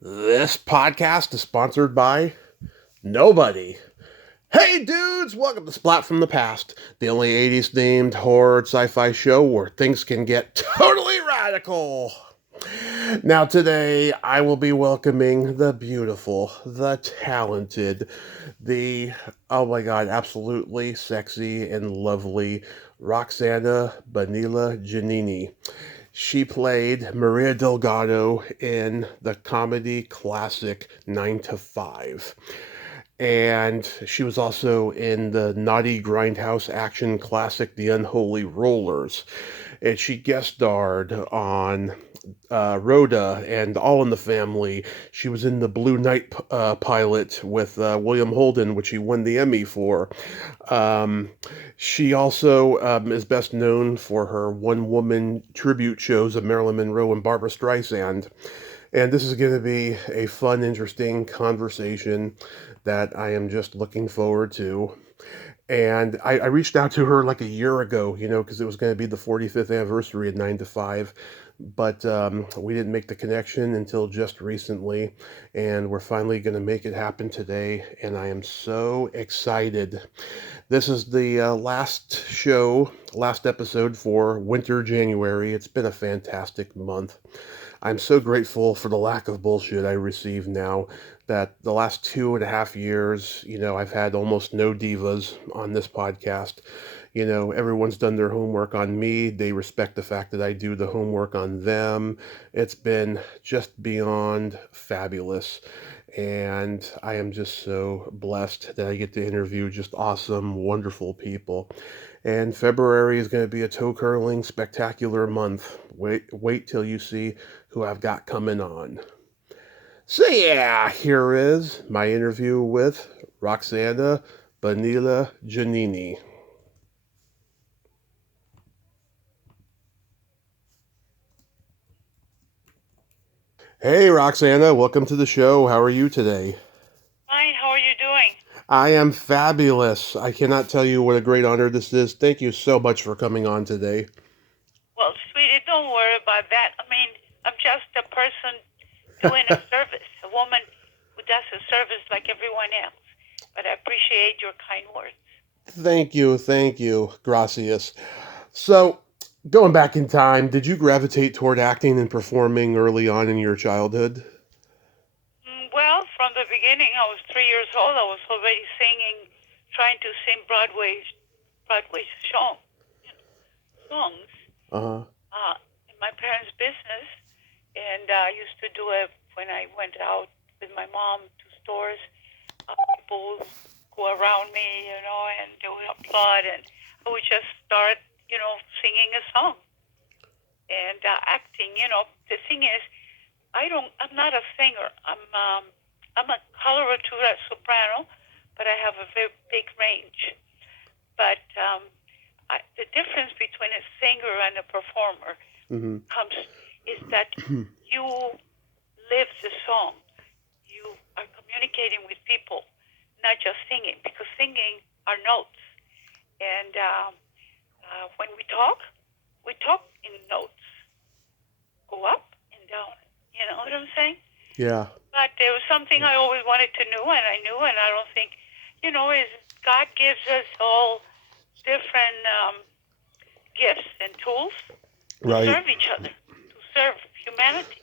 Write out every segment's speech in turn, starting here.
This podcast is sponsored by nobody. Hey dudes, welcome to Splat from the Past, the only 80s themed horror sci-fi show where things can get totally radical. Now today I will be welcoming the beautiful, the talented, the oh my god, absolutely sexy and lovely Roxanna Bonilla-Giannini. She played Maria Delgado in the comedy classic 9 to 5. And she was also in the naughty grindhouse action classic The Unholy Rollers. And she guest starred on Rhoda and All in the Family. She was in the Blue Knight pilot with William Holden, which he won the Emmy for. Um, she also is best known for her one woman tribute shows of Marilyn Monroe and Barbra Streisand. And this is going to be a fun, interesting conversation that I am just looking forward to. And I reached out to her like a year ago, because it was going to be the 45th anniversary of 9 to 5. But we didn't make the connection until just recently. And we're finally going to make it happen today. And I am so excited. This is the last episode for winter January. It's been a fantastic month. I'm so grateful for the lack of bullshit I receive now that the last 2.5 years, I've had almost no divas on this podcast. Everyone's done their homework on me. They respect the fact that I do the homework on them. It's been just beyond fabulous. And I am just so blessed that I get to interview just awesome, wonderful people. And February is going to be a toe curling spectacular month. Wait till you see who I've got coming on. So yeah, here is my interview with Roxanna Bonilla-Giannini. Hey Roxanna, welcome to the show. How are you today? Fine, how are you doing? I am fabulous. I cannot tell you what a great honor this is. Thank you so much for coming on today. Well, sweetie, don't worry about that. I mean, I'm just a person doing a service, a woman who does a service like everyone else. But I appreciate your kind words. Thank you, gracias. So, going back in time, did you gravitate toward acting and performing early on in your childhood? Well, from the beginning, I was 3 years old. I was already singing, trying to sing Broadway songs Uh huh. in my parents' business. And I used to do it when I went out with my mom to stores. People would go around me, and they would applaud, and I would just start, singing a song and acting. The thing is, I'm not a singer. I'm a coloratura soprano, but I have a very big range. But the difference between a singer and a performer Mm-hmm. comes is that you live the song. You are communicating with people, not just singing, because singing are notes. And when we talk in notes, go up and down. You know what I'm saying? Yeah. But there was something I always wanted to know, and I knew, and I don't think, is God gives us all different gifts and tools to Right. serve each other, to serve humanity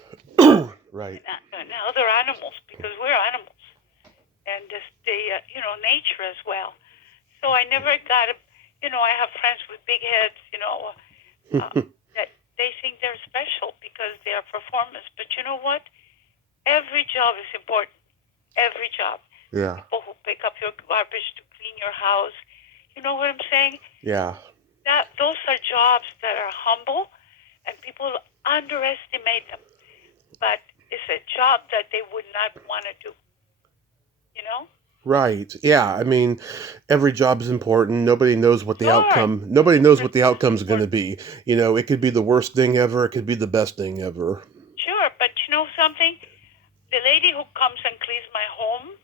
Right. and other animals, because we're animals, and just nature as well. So I never got I have friends with big heads, that they think they're special because they are performers. But you know what? Every job is important. Every job. Yeah. People who pick up your garbage to clean your house. You know what I'm saying? Yeah. Those are jobs that are humble, and people underestimate them. But it's a job that they would not want to do. You know? Right. Yeah. I mean, every job is important. Sure. Nobody knows what the Everything is outcome is going to important. be. It could be the worst thing ever. It could be the best thing ever. Sure, but you know something? The lady who comes and cleans my home,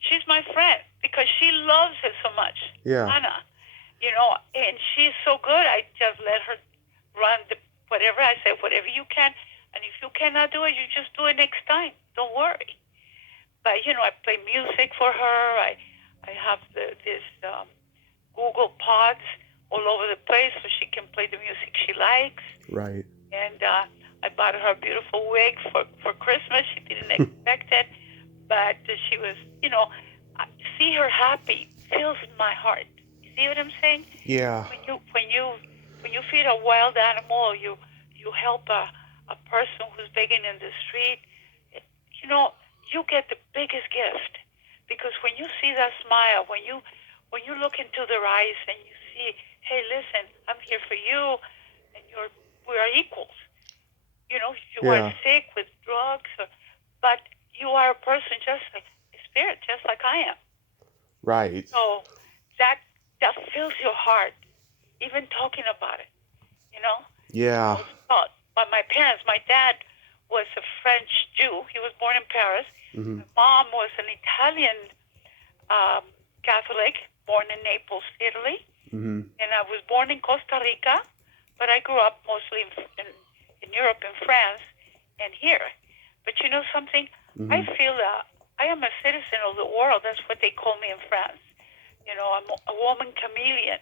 she's my friend because she loves it so much. Yeah. Anna, and she's so good. I just let her run whatever. I say, whatever you can, And if you cannot do it, you just do it next time. Don't worry. But, I play music for her. I have this Google Pods all over the place so she can play the music she likes. Right. And I bought her a beautiful wig for Christmas. She didn't expect it, but she was, see her happy fills my heart. You see what I'm saying? Yeah. When you feed a wild animal, you help a person who's begging in the street. You get the biggest gift, because when you see that smile, when you look into their eyes and you see, hey, listen, I'm here for you, and we are equals. You are sick with drugs, but you are a person just like a spirit, just like I am. Right. So that fills your heart, even talking about it. Yeah. But my parents, my dad was a French Jew. He was born in Paris. Mm-hmm. My mom was an Italian Catholic, born in Naples, Italy. Mm-hmm. And I was born in Costa Rica, but I grew up mostly in Europe and France and here. But you know something? Mm-hmm. I feel I am a citizen of the world. That's what they call me in France. I'm a woman chameleon.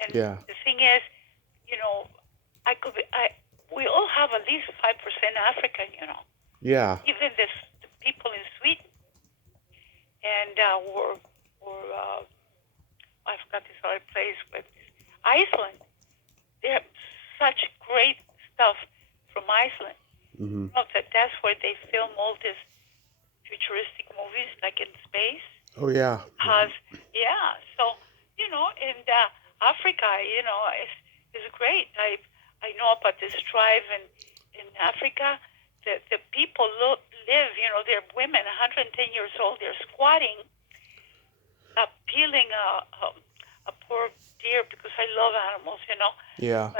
And the thing is, we all have at least 5% African, Yeah. Even the people in Sweden. And I forgot this other place, but Iceland. They have such great stuff from Iceland. Mm-hmm. That's where they film all these futuristic movies, like in space. Oh, yeah. Because, so, and Africa, is great. I know about this tribe in Africa. The people live, they're women, 110 years old. They're squatting, peeling a poor deer, because I love animals, Yeah.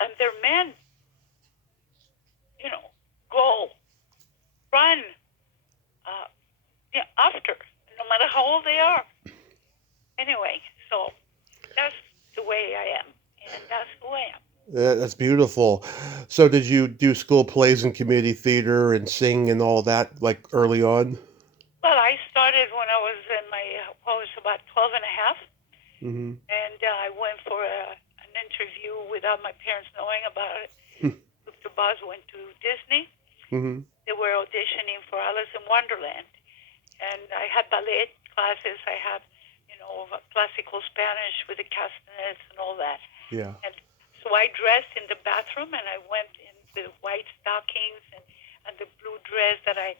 And their men, go, run after, no matter how old they are. Anyway, so that's the way I am, and that's who I am. That's beautiful. So did you do school plays and community theater and sing and all that, like, early on? Well, I started when I was about 12 and a half. Mm-hmm. And I went for an interview without my parents knowing about it. The boss went to Disney. Mm-hmm. They were auditioning for Alice in Wonderland. And I had ballet classes. I had, classical Spanish with the castanets and all that. Yeah. And so I dressed in the bathroom, and I went in with white stockings and the blue dress that I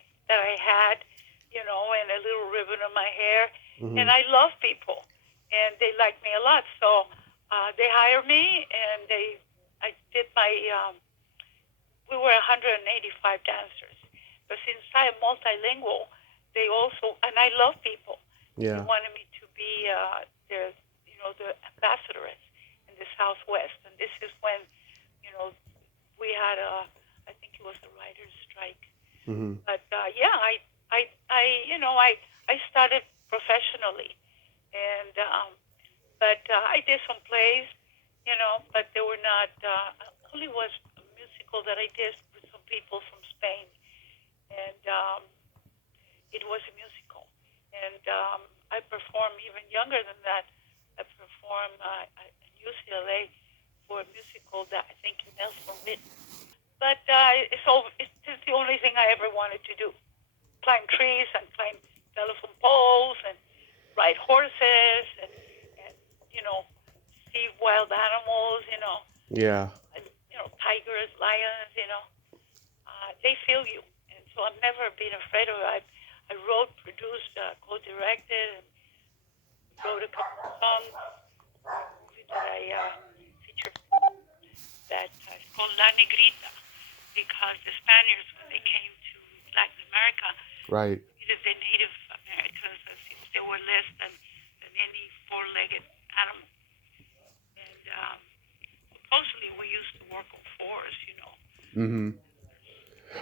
had, and a little ribbon on my hair. Mm-hmm. And I love people, and they liked me a lot. So they hired me, and I did my. We were 185 dancers, but since I am multilingual, they also, and I love people. Yeah. They wanted me to be the ambassadoress in the Southwest, and this is when, we had I think it was the writers' strike. Mm-hmm. But I started professionally, and but I did some plays, but they were not. Only was a musical that I did with some people from Spain, and it was a musical, and I performed even younger than that. I performed at UCLA for a musical that I think Nelson written. But it's the only thing I ever wanted to do: climb trees and climb telephone poles and ride horses and see wild animals. Yeah. And, tigers, lions. They feel you, and so I've never been afraid of it. I wrote, produced, co-directed, and wrote a couple of songs. A movie that I featured that is called La Negrita, because the Spaniards, when they came to Latin America, right, treated the Native Americans as if they were less than any four-legged animal. And supposedly we used to work on fours, Mm-hmm.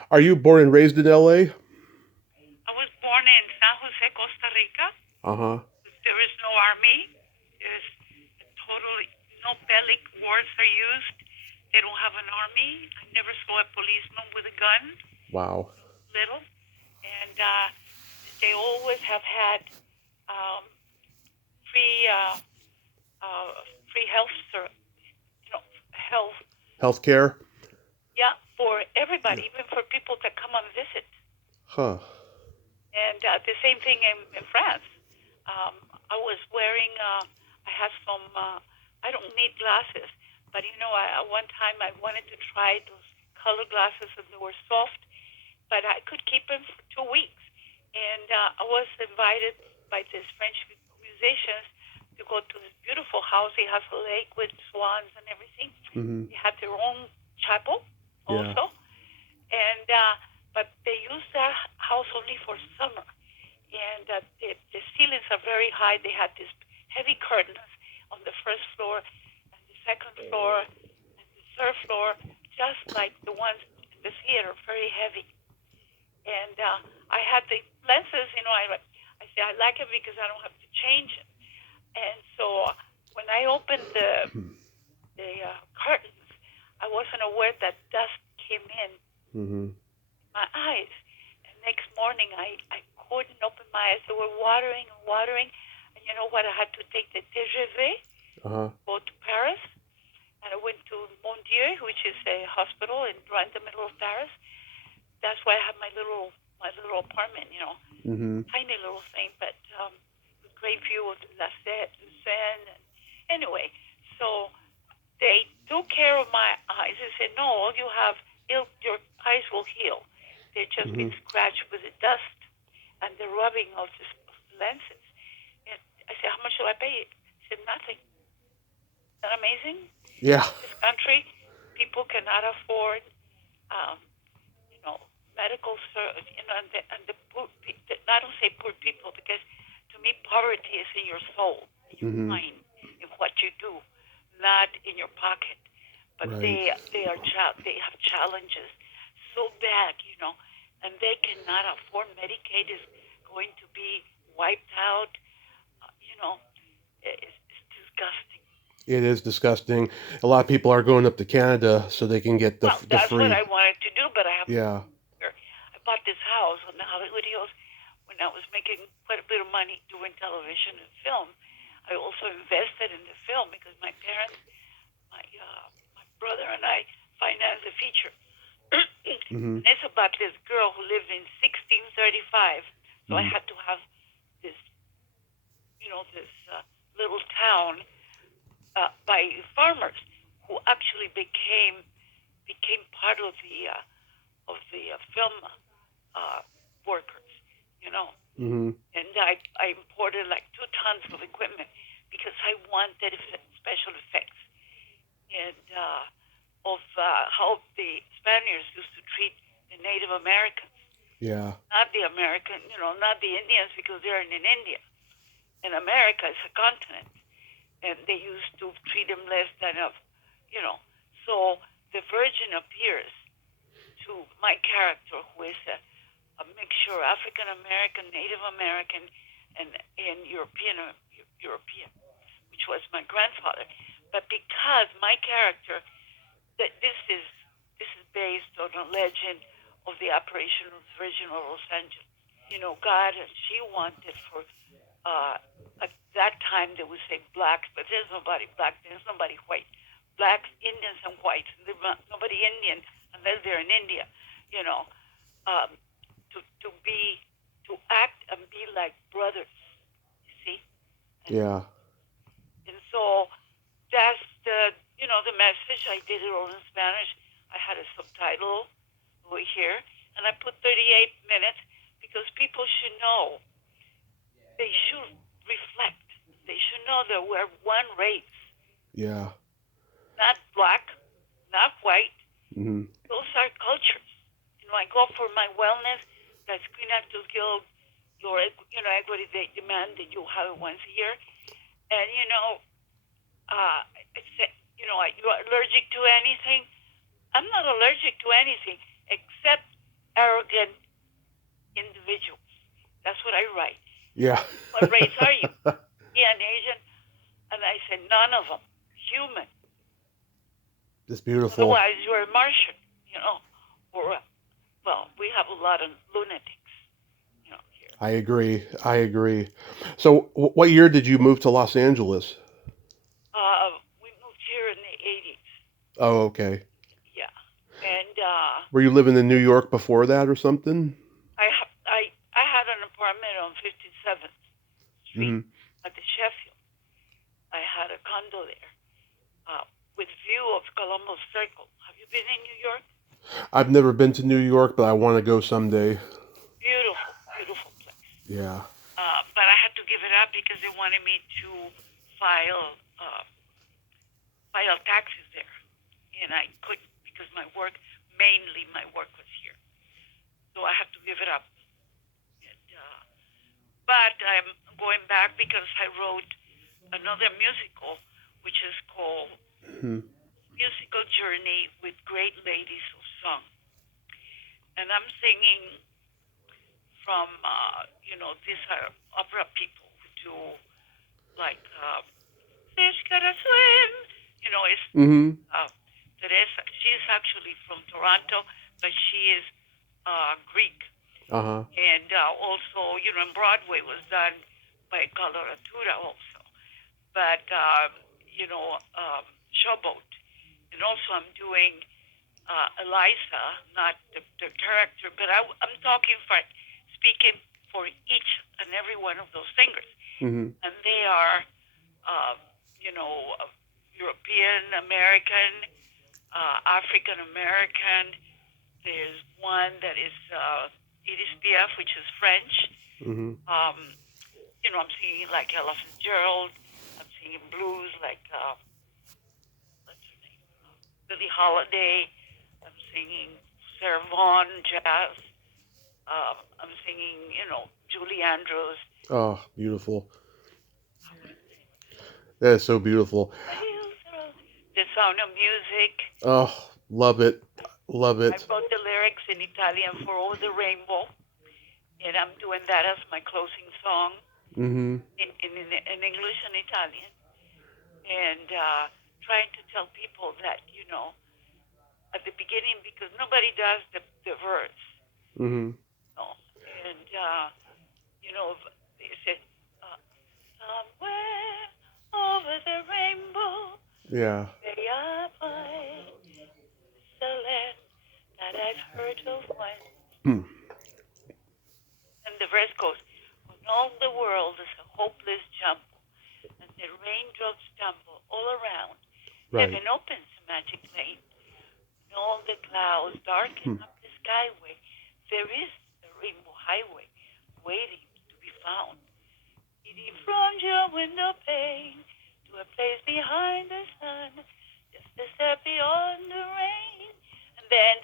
Are you born and raised in L.A.? I was born in San Jose, Costa Rica. Uh-huh. There is no army. There's totally no bellic words are used. they don't have an army. I never saw a policeman with a gun. Wow. Little, and they always have had um, free free health, health. Healthcare? Yeah, for everybody, even for people that come and visit. Huh. And the same thing in France. I was wearing, I had some, I don't need glasses, but one time I wanted to try those color glasses and they were soft, but I could keep them for 2 weeks. And I was invited by these French musicians to go to this beautiful house. It has a lake with swans and everything. Mm-hmm. They have their own chapel also. And but they use that house only for summer. And the ceilings are very high. They had these heavy curtains on the first floor and the second floor and the third floor, just like the ones in the theater, very heavy. And I had the lenses, I say I like it because I don't have to change it. And so when I opened the curtains, I wasn't aware that dust came in my eyes. And next morning, I couldn't open my eyes. They were watering and watering. And you know what? I had to take the TGV, go to Paris. And I went to Mon Dieu, which is a hospital right in the middle of Paris. That's why I have my little apartment, tiny little thing, but with great view of the Seine. Anyway, so they took care of my eyes. They said, no, all you have, your eyes will heal. They've just been scratched with the dust and the rubbing of the lenses. And I said, how much shall I pay? He said, nothing. Isn't that amazing? Yeah. In this country, people cannot afford, medical service, and the poor people. I don't say poor people because to me poverty is in your soul, in your mind, in what you do, not in your pocket. But right. they have challenges so bad, and they cannot afford. Medicaid is going to be wiped out. It's disgusting. It is disgusting. A lot of people are going up to Canada so they can get the that's free. what I wanted to do, but I have. Yeah. I bought this house on the Hollywood Hills when I was making quite a bit of money doing television and film. I also invested in the film because my parents, my brother and I financed the feature. And it's about this girl who lived in 1635. So I had to have this, this little town by farmers who actually became part of the film workers, And I imported like 2 tons of equipment because I wanted special effects and of how the Spaniards used to treat the Native Americans. Yeah. Not the American, not the Indians because they're in India. And America is a continent. And they used to treat them less than So the Virgin appears to my character, who is a mixture African American, Native American, and European, which was my grandfather. But because my character, this is based on a legend of the apparition of the Virgin of Los Angeles. God, she wanted for at that time they would say blacks, but there's nobody black, there's nobody white. Blacks, Indians, and whites. There's nobody Indian unless they're in India. To act and be like brothers. You see? Yeah. And so that's the message. I did it all in Spanish. I had a subtitle over here, and I put 38 minutes because people should know. They should reflect. They should know that we're one race. Yeah. Not black, not white. Mm-hmm. Those are cultures. I go for my wellness. That's Green Actors Guild. Your equity they demand that you have it once a year. And you're allergic to anything. I'm not allergic to anything except arrogant individuals. That's what I write. Yeah. What race are you? Yeah, an Asian. And I said, none of them. Human. It's beautiful. Otherwise, you're a Martian, or well, we have a lot of lunatics, here. I agree. I agree. So, what year did you move to Los Angeles? We moved here in the 80s. Oh, okay. Yeah, and Were you living in New York before that or something? I had an apartment on 57th Street Hmm. at the Sheffield. I had a condo there with view of Columbus Circle. Have you been in New York? I've never been to New York, but I want to go someday. Beautiful, beautiful place. Yeah. But I had to give it up because they wanted me to file file taxes there, and I couldn't because mainly my work was here. So I had to give it up. And, but I'm going back because I wrote another musical, which is called Hmm. Musical Journey with Great Ladies of Song. And I'm singing from, these are opera people who do like Fish Gotta Swim. It's Hmm. Teresa. She's actually from Toronto, but she is Greek. Uh-huh. And also, in Broadway was done by Coloratura also. But, Showboat. And also I'm doing Eliza, not the character, but I'm speaking for each and every one of those singers. Hmm. And they are, uh, you know, uh, European American, African American. There's one that is Edith Piaf, which is French. Hmm. I'm singing like Ella Fitzgerald. I'm singing blues like what's her name, Billie Holiday. I'm singing Sarah Vaughan jazz. I'm singing, Julie Andrews. Oh, beautiful. That is so beautiful. The Sound of Music. Oh, love it. Love I it. wrote the lyrics in Italian for Over the Rainbow, and I'm doing that as my closing song Hmm. in English and Italian, and trying to tell people that, at the beginning, because nobody does the verse, Hmm. and, they said, uh, somewhere over the rainbow, Yeah. way up high, is the land that I've heard of once. Hmm. And the verse goes, when all the world is a hopeless jumble, and the raindrops tumble all around, Right. heaven opens a magic lane, and all the clouds darken Hmm. up the skyway. There is a rainbow highway waiting to be found, leading from your window pane to a place behind the sun, just a step beyond the rain. And then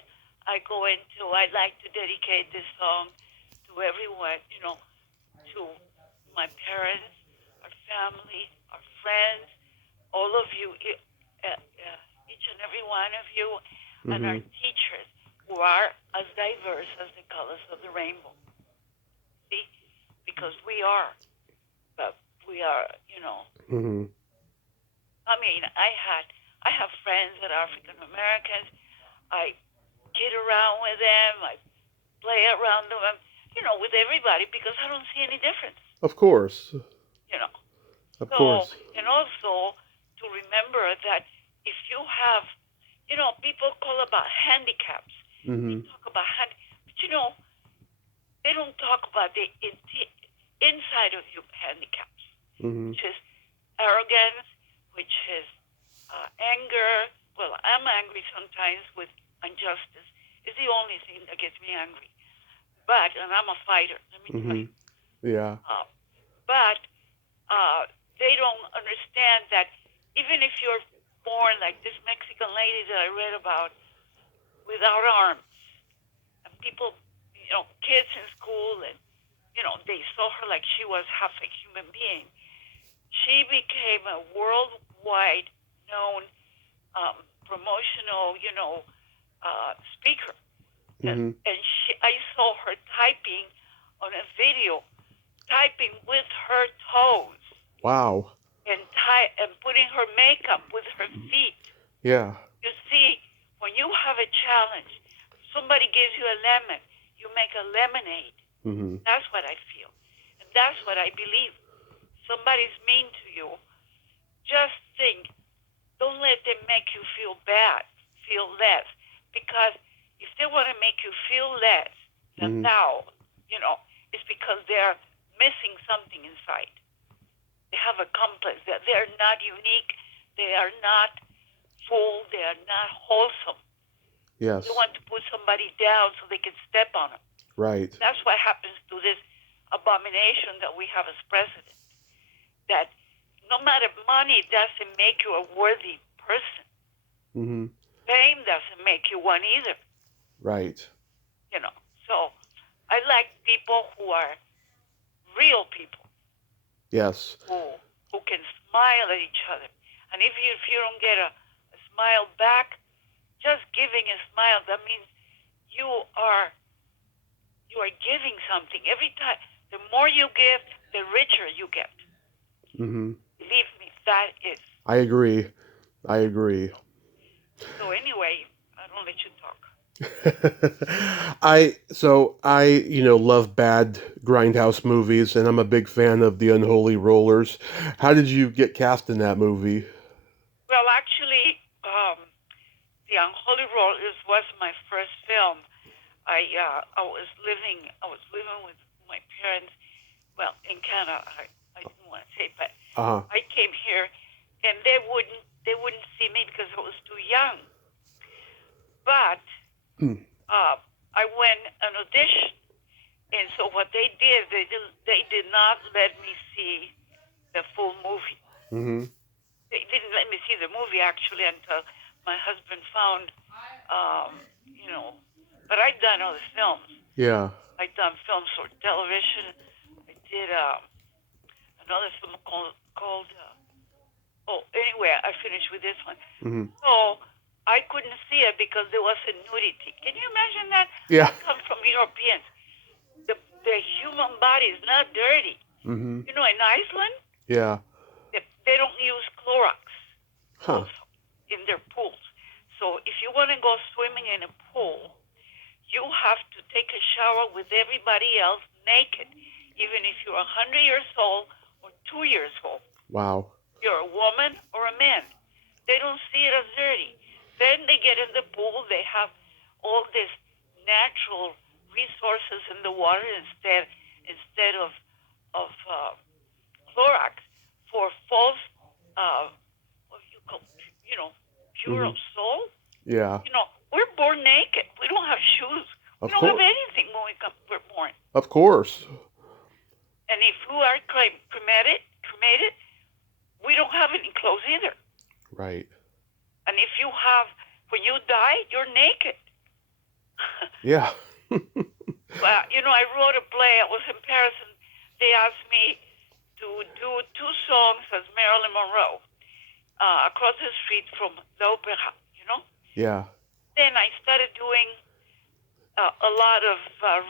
I'd like to dedicate this song to everyone, to my parents, our family, our friends, all of you, each and every one of you, and our Hmm. teachers who are as diverse as the colors of the rainbow. See, because we are, but we are, Hmm. I have friends that are African Americans. I kid around with them. I play around with them, with everybody because I don't see any difference, Of course. you know. Of So, course. and also to remember that if you have, people call about handicaps. They Hmm. talk about but they don't talk about the inside of you handicaps, Hmm. which is arrogance, which is anger. Well, I'm angry sometimes with injustice. It's the only thing that gets me angry. And I'm a fighter, let me tell Hmm. you. Yeah. Uh, but they don't understand that even if you're born like this Mexican lady that I read about without arms, and people, kids in school, and, they saw her like she was half a human being. She became a worldwide known promotional, speaker. Hmm. And I saw her typing on a video, typing with her toes Wow. and putting her makeup with her feet. Yeah. You see, when you have a challenge, somebody gives you a lemon, you make a lemonade. Mm-hmm. That's what I feel. And that's what I believe. Somebody's mean to you. Just think, don't let them make you feel bad, feel less. Because if they want to make you feel less than thou, it's because they're missing something inside. They have a complex that they're not unique, they are not full, they are not wholesome. Yes. They want to put somebody down so they can step on them. Right. That's what happens to this abomination that we have as president. That no matter money doesn't make you a worthy person. Mm-hmm. Fame doesn't make you one either. Right. So I like people who are real people. Yes. Who can smile at each other. And if you don't get a smile back, just giving a smile, that means you are giving something. Every time, the more you give, the richer you get. Mm-hmm. Believe me, that is. I agree. So anyway, I don't let you talk. I love bad grindhouse movies, and I'm a big fan of the Unholy Rollers. How did you get cast in that movie? Well, actually, the Unholy Rollers was my first film. I was living with my parents. Well, in Canada, I didn't want to say, but I came here, and they wouldn't see me because I was too young. But I went an audition, and so what they did not let me see the full movie. Mm-hmm. They didn't let me see the movie actually until my husband found, But I'd done other films. Yeah. I'd done films for television. I did another film called. Anyway, I finished with this one. Mm-hmm. So I couldn't see it because there was a nudity. Can you imagine that? Yeah. I come from Europeans. The human body is not dirty. Mm-hmm. In Iceland, Yeah. they don't use Clorox also in their pools. So if you want to go swimming in a pool, you have to take a shower with everybody else naked, even if you're 100 years old or 2 years old. Wow. You're a woman or a man. They don't see it as dirty. Then they get in the pool. They have all this natural resources in the water instead of Clorox for false, what do you call, pure of soul. Yeah. We're born naked. We don't have shoes. We don't have anything when we're born. Of course. And if we are cremated, we don't have any clothes either. Right. And if when you die, you're naked. Yeah. Well, I wrote a play. I was in Paris, and they asked me to do 2 songs as Marilyn Monroe across the street from the opera, Yeah. Then I started doing a lot of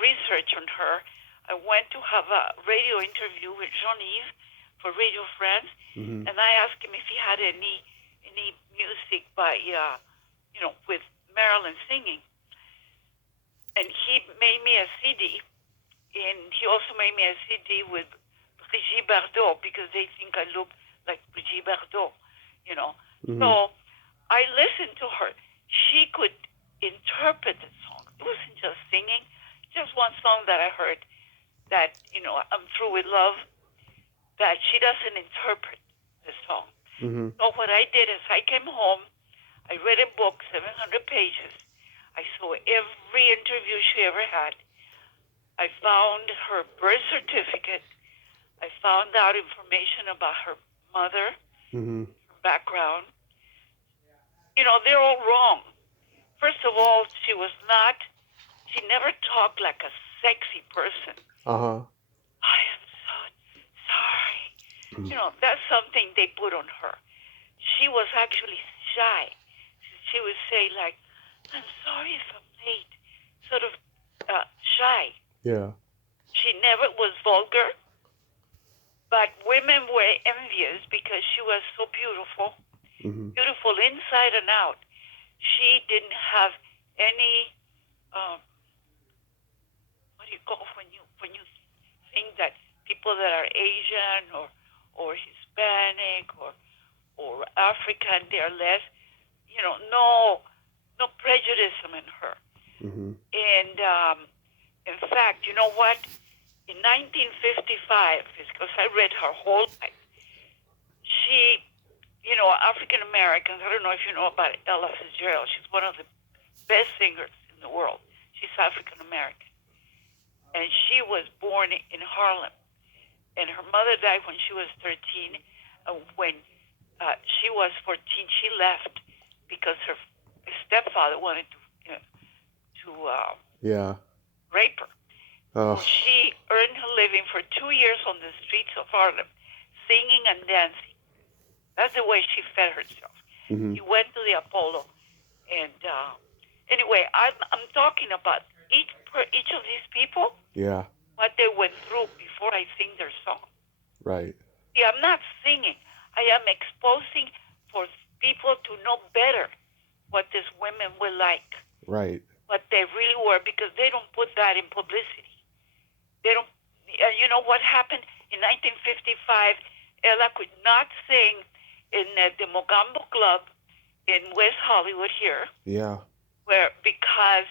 research on her. I went to have a radio interview with Jean-Yves for Radio France, and I asked him if he had any music by, with Marilyn singing. And he made me a CD, and he also made me a CD with Brigitte Bardot because they think I look like Brigitte Bardot, So I listened to her. She could interpret the song. It wasn't just singing. Just one song that I heard that, I'm through with love, that she doesn't interpret the song. So what I did is I came home, I read a book, 700 pages. I saw every interview she ever had. I found her birth certificate. I found out information about her mother, her background. They're all wrong. First of all, she never talked like a sexy person. I am so sorry. That's something they put on her. She was actually shy. She would say, like, I'm sorry if I'm late. Sort of shy. Yeah. She never was vulgar, but women were envious because she was so beautiful. Beautiful inside and out. she didn't have any, um, what do you call when you think that people that are Asian or Hispanic or African, they're less, no prejudice in her. Mm-hmm. And in fact, you know what? In 1955, because I read her whole life, she, African Americans, I don't know if you know about Ella Fitzgerald. She's one of the best singers in the world. She's African American. And she was born in Harlem. And her mother died when she was 13. When she was 14, she left because her stepfather wanted to Yeah. rape her. Oh. So she earned her living for 2 years on the streets of Harlem, singing and dancing. That's the way she fed herself. Mm-hmm. She went to the Apollo, and anyway, I'm talking about each of these people, Yeah. what they went through before I sing their song. Right. See, I'm not singing. I am exposing for people to know better what these women were like, Right. what they really were, because they don't put that in publicity. They don't. You know what happened in 1955? Ella could not sing in the Mogambo Club in West Hollywood here, Yeah. because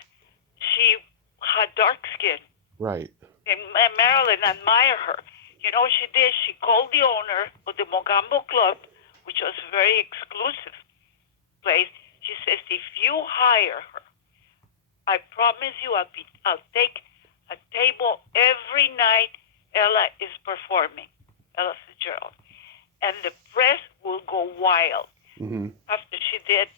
she had dark skin. Right. And Marilyn admired her. You know what she did? She called the owner of the Mogambo Club, which was a very exclusive place. She says, if you hire her, I promise you I'll take a table every night Ella is performing, Ella Fitzgerald. And the press will go wild. Mm-hmm. After she did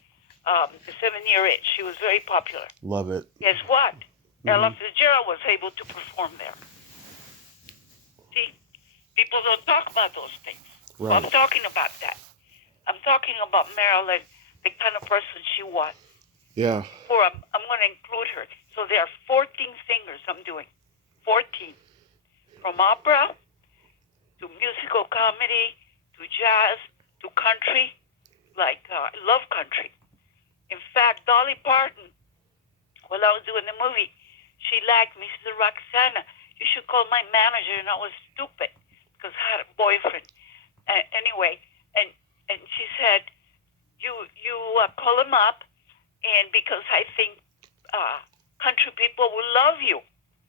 the 7-Year Itch, she was very popular. Love it. Guess what? Mm-hmm. Ella Fitzgerald was able to perform there. See, people don't talk about those things. Right. So I'm talking about that. I'm talking about Marilyn, the kind of person she was. Yeah. Or I'm going to include her. So there are 14 singers I'm doing. 14. From opera to musical comedy to jazz to country. I love country. In fact, Dolly Parton, while I was doing the movie, she liked me. She said, Roxanna, you should call my manager. And I was stupid because I had a boyfriend. Anyway, and she said, you call him up, and because I think country people will love you.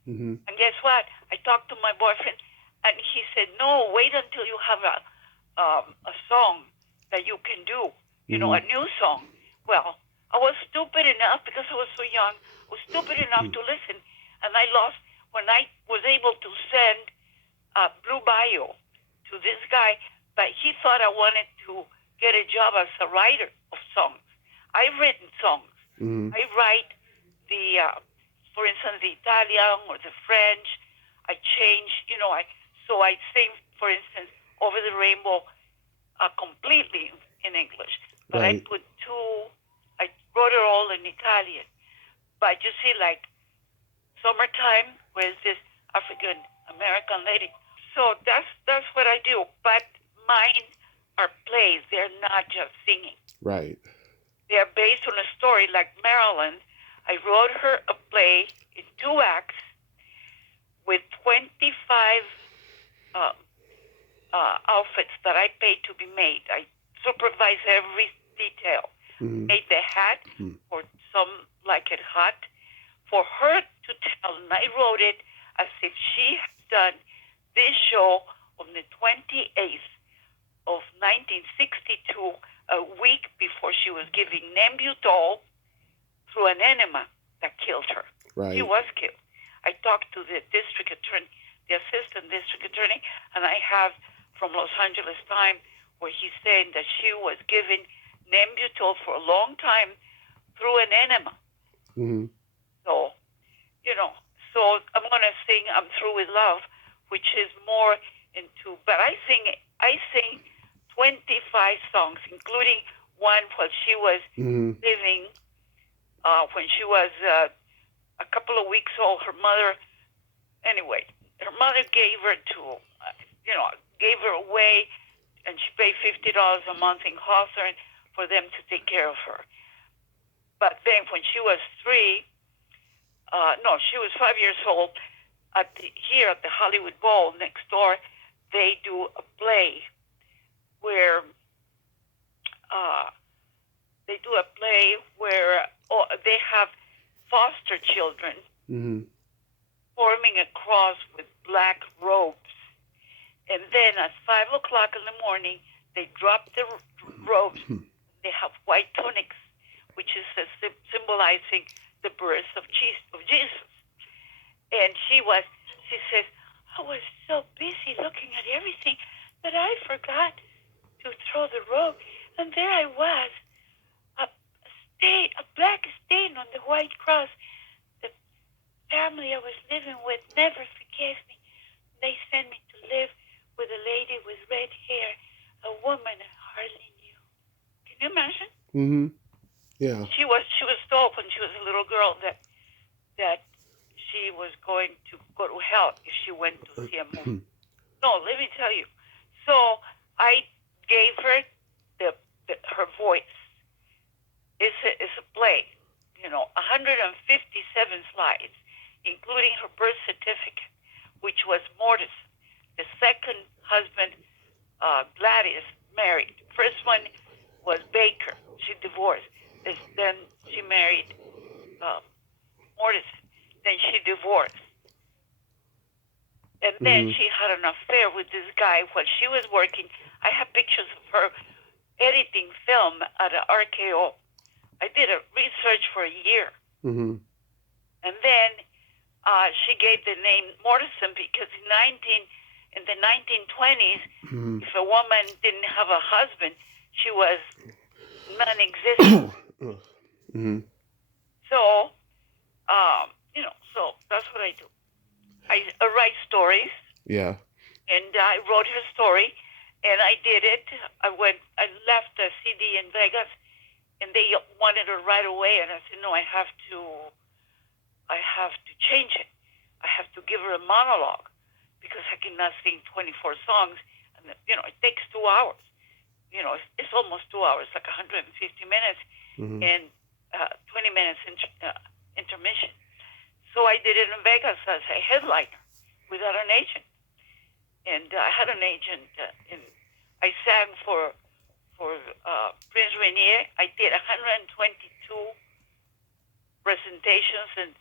Mm-hmm. And guess what? I talked to my boyfriend, and he said, no, wait until you have a song that you can do, a new song. Well, I was stupid enough, because I was so young, I was stupid enough to listen, and I lost when I was able to send Blue Bayou to this guy, but he thought I wanted to get a job as a writer of songs. I've written songs. Mm-hmm. I write for instance, the Italian or the French. I change, so I sing, for instance, Over the Rainbow completely in English. But Right. I wrote it all in Italian. But you see, like Summertime, where's this African American lady? So that's what I do. But mine are plays. They're not just singing. Right. They're based on a story. Like Marilyn, I wrote her a play in 2 acts with 25 outfits that I paid to be made. I supervised every detail. Mm-hmm. Made the hat, or some like it hot, for her to tell. And I wrote it as if she had done this show on the 28th of 1962, a week before she was giving Nembutal through an enema that killed her. Right. She was killed. I talked to the district attorney, the assistant district attorney, and I have from Los Angeles Times where he's saying that she was given Nembutal for a long time through an enema. Mm-hmm. So, so I'm going to sing I'm Through With Love, which is more into, but I sing 25 songs, including one while she was living, when she was a couple of weeks old. Her mother gave her gave her away, and she paid $50 a month in Hawthorne for them to take care of her. But then when she was 3, she was 5 years old. Here at the Hollywood Bowl next door, they do a play where they have foster children forming a cross with black robes, and then at 5:00 in the morning they drop the robes. They have white tunics, which is symbolizing the birth of Jesus. And she says, I was so busy looking at everything that I forgot to throw the robe. And there I was, a black stain on the white cross. The family I was living with never forgave me. They sent me to live with a lady with red hair, a woman I hardly knew. Can you imagine? Mm-hmm. Yeah. She was told when she was a little girl that she was going to go to hell if she went to see a movie. No, let me tell you. So I gave her her voice. It's a play, 157 slides, including her birth certificate, which was Mortis. The second husband, Gladys, married. First one was Baker. She divorced. Then she married Mortis. Then she divorced. And then she had an affair with this guy while she was working. I have pictures of her editing film at an RKO. I did a research for a year. Mm-hmm. And then she gave the name Morrison because in the 1920s, if a woman didn't have a husband, she was non-existent. So, so that's what I do. I write stories. Yeah. And I wrote her story, and I did it. I left a CD in Vegas, and they wanted her right away. And I said, no, I have to change it. I have to give her a monologue because I cannot sing 24 songs. And it takes 2 hours. It's almost 2 hours, like 150 minutes, and 20 minutes intermission. So I did it in Vegas as a headliner without an agent. And I had an agent. I sang for Prince Rainier. I did 122 presentations in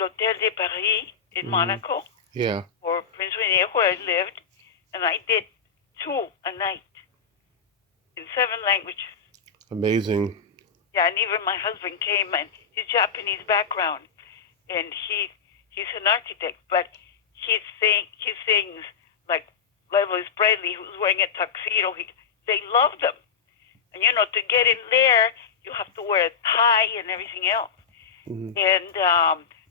l'Hôtel de Paris in Monaco. Yeah. For Prince Rainier, where I lived. And I did 2 a night in 7 languages. Amazing. Yeah, and even my husband came, and he's Japanese background, and he's an architect, but he sings like Elvis Presley, who's wearing a tuxedo. They love them. And, to get in there, you have to wear a tie and everything else. And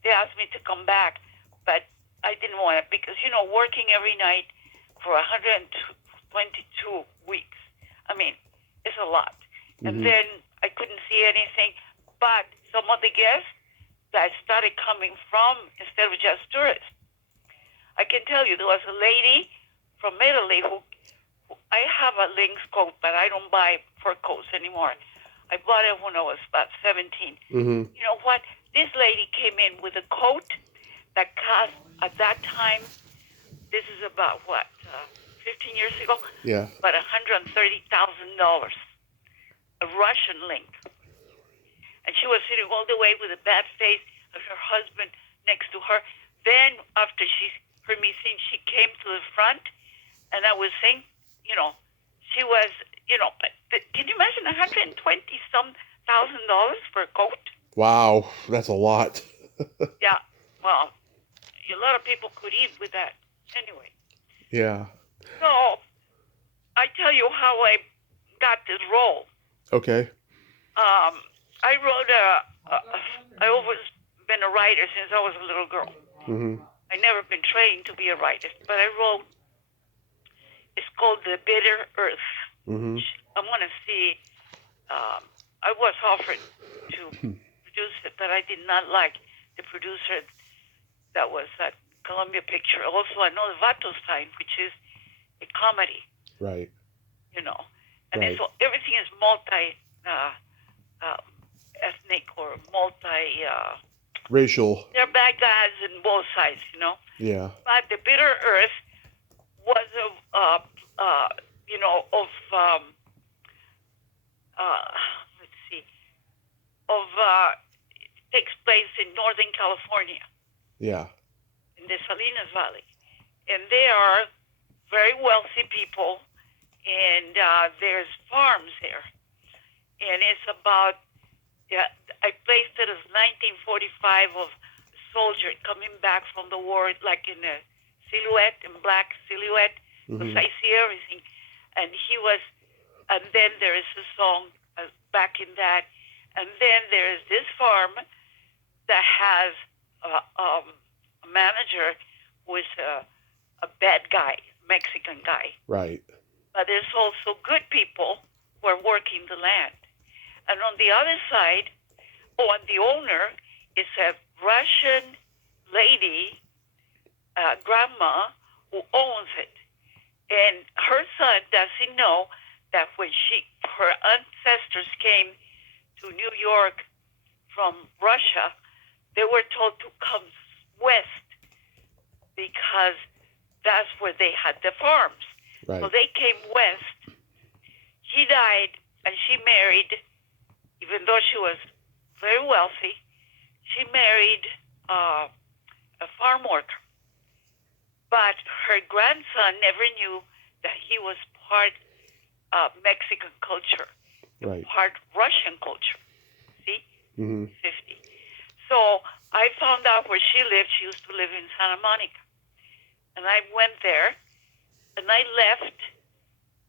they asked me to come back, but I didn't want it because, working every night for 122 weeks, I mean, it's a lot. And then I couldn't see anything, but some of the guests that started coming from, instead of just tourists, I can tell you, there was a lady from Italy who I have a lynx coat, but I don't buy fur coats anymore. I bought it when I was about 17. You know what? This lady came in with a coat that cost, at that time, this is about, 15 years ago? Yeah. About $130,000. A Russian link. And she was sitting all the way with a bad face of her husband next to her. Then, after she heard me sing, she came to the front, and I was sing. She was, but can you imagine $120-some thousand for a coat? Wow, that's a lot. Yeah, well, a lot of people could eat with that. Anyway. Yeah. So, I tell you how I got this role. Okay. I wrote I always been a writer since I was a little girl. I never been trained to be a writer, but I wrote, it's called The Bitter Earth. I want to see, I was offered to produce it, but I did not like the producer that was at Columbia Picture. Also, I know the Vatos-Time, which is a comedy. Right. And right. Everything is ethnic or multi. Racial. They're bad guys in both sides, Yeah. But the Bitter Earth was let's see, takes place in Northern California, Yeah. in the Salinas Valley, and they are very wealthy people, and there's farms there, and it's about. Yeah, I placed it as 1945 of a soldier coming back from the war, like in a silhouette, in black silhouette, because I see everything. And he was, and then there is a song back in that. And then there is this farm that has a manager who is a bad guy, Mexican guy. Right. But there's also good people who are working the land. And on the other side, and the owner is a Russian lady, grandma, who owns it. And her son doesn't know that when her ancestors came to New York from Russia, they were told to come west because that's where they had the farms. Right. So they came west. He died, and she married. Even though she was very wealthy, she married a farm worker. But her grandson never knew that he was part Mexican culture, right. part Russian culture. See? 50. So I found out where she lived. She used to live in Santa Monica. And I went there, and I left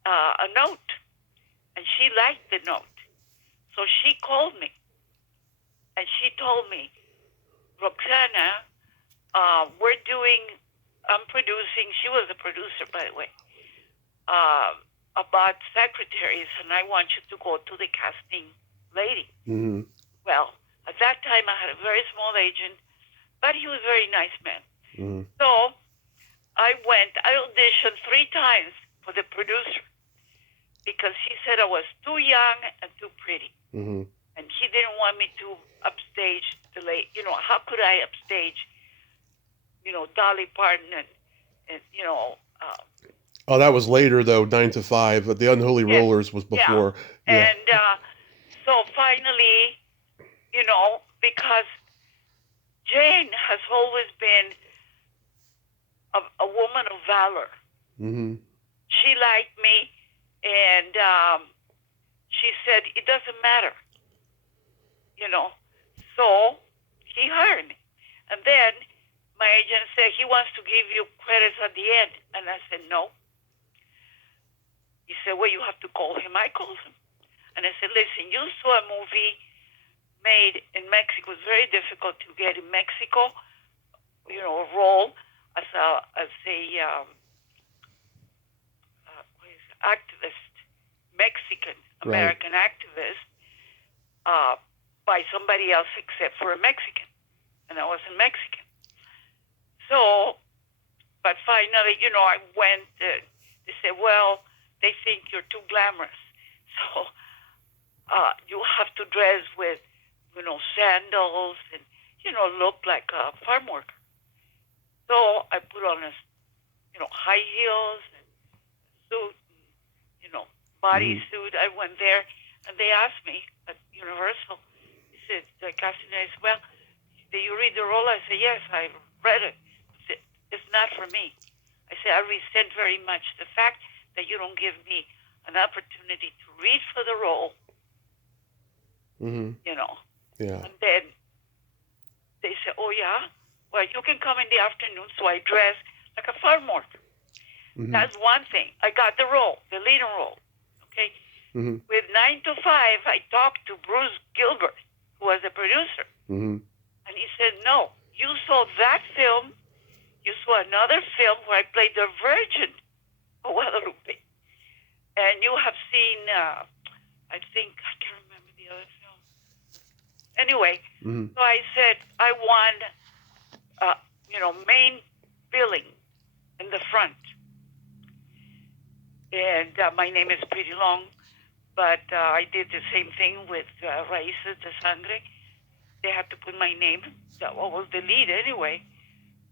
a note. And she liked the note. So she called me, and she told me, Roxanna, I'm producing, she was a producer, by the way, about secretaries, and I want you to go to the casting lady. Well, at that time, I had a very small agent, but he was a very nice man. So I auditioned 3 times for the producer, because he said I was too young and too pretty. And he didn't want me to upstage the late, how could I upstage, Dolly Parton and oh, that was later, though, 9 to 5. But the Unholy Rollers was before. Yeah. And so finally, because Jane has always been a woman of valor. She liked me. And she said, it doesn't matter, So he hired me. And then my agent said, he wants to give you credits at the end. And I said, no. He said, well, you have to call him. I called him. And I said, listen, you saw a movie made in Mexico. It was very difficult to get in Mexico, a role as a activist, Mexican American activist, by somebody else except for a Mexican, and I wasn't Mexican. So, but finally, I went. They said, "Well, they think you're too glamorous, so you have to dress with, sandals and look like a farm worker." So I put on high heels and suit. Bodysuit. I went there, and they asked me at Universal. They said, the casting said, well, did you read the role? I said, yes, I read it. He said, it's not for me. I said, I resent very much the fact that you don't give me an opportunity to read for the role. Yeah. And then they said, oh, yeah? Well, you can come in the afternoon. So I dressed like a farm worker. That's one thing. I got the role, the leading role. Okay. With 9 to 5, I talked to Bruce Gilbert, who was the producer. And he said, no, you saw that film. You saw another film where I played the Virgin of Guadalupe. And you have seen, I can't remember the other film. Anyway, so I said, I want, main billing in the front. And my name is pretty long. But I did the same thing with Raíces de Sangre. They had to put my name. That was the lead anyway,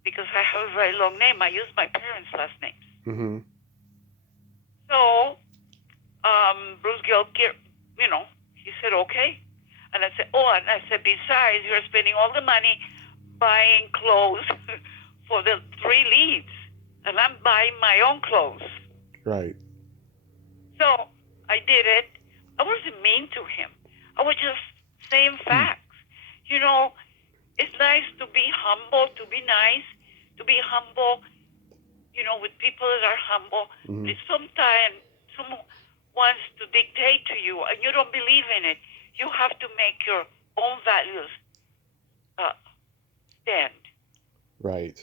because I have a very long name. I use my parents' last names. Mm-hmm. So Bruce Gilkey, he said, okay. And I said, besides, you're spending all the money buying clothes for the three leads, and I'm buying my own clothes. Right. So I did it. I wasn't mean to him. I was just saying facts. It's nice to be humble, to be nice, to be humble, with people that are humble. Mm-hmm. But sometimes someone wants to dictate to you and you don't believe in it. You have to make your own values stand. Right.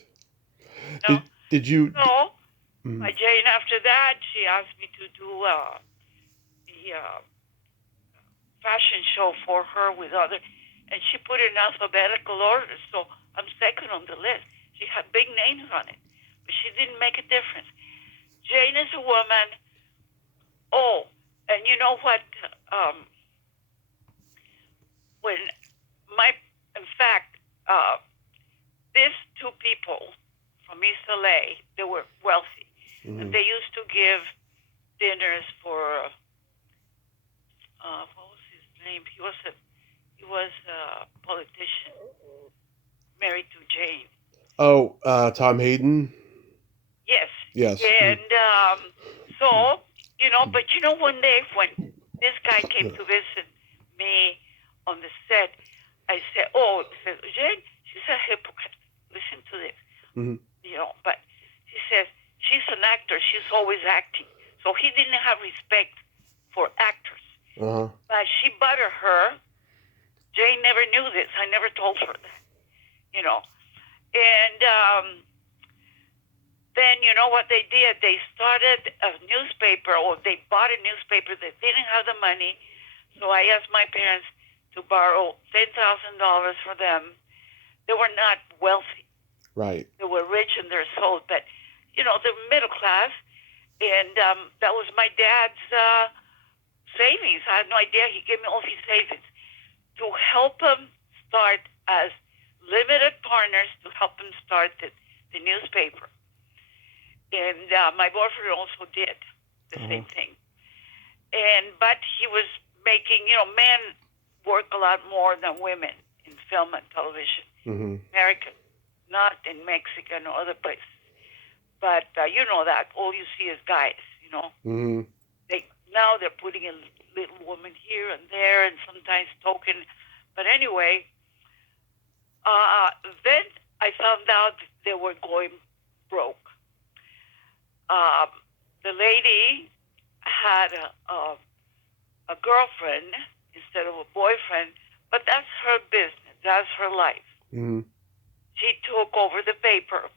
No? Did you? So, Mm-hmm. my Jane, after that, she asked me to do the fashion show for her with other, and she put it in alphabetical order, so I'm second on the list. She had big names on it, but she didn't make a difference. Jane is a woman. Oh, and you know what? In fact, these two people from East LA, they were wealthy, Mm-hmm. and they used to give dinners for what was his name? He was a politician married to Jane. Oh, Tom Hayden. Yes. Yes. And but one day when this guy came to visit me on the set, I said, Jane, she's a hypocrite. Listen to this. Mm-hmm. But she says, she's an actor. She's always acting. So he didn't have respect for actors. Uh-huh. But she buttered her. Jane never knew this. I never told her that. And then you know what they did? They started a newspaper, or they bought a newspaper. They didn't have the money. So I asked my parents to borrow $10,000 for them. They were not wealthy. Right. They were rich in their soul, but, they're middle class. And that was my dad's savings. I had no idea. He gave me all his savings to help him start as limited partners, to help him start the newspaper. And my boyfriend also did the same thing. But he was making, men work a lot more than women in film and television. Mm-hmm. American, not in Mexican or other places. But you know that. All you see is guys, Mm-hmm. Now they're putting a little woman here and there and sometimes token. But anyway, then I found out they were going broke. The lady had a girlfriend instead of a boyfriend, but that's her business. That's her life. Mm-hmm. She took over the paper,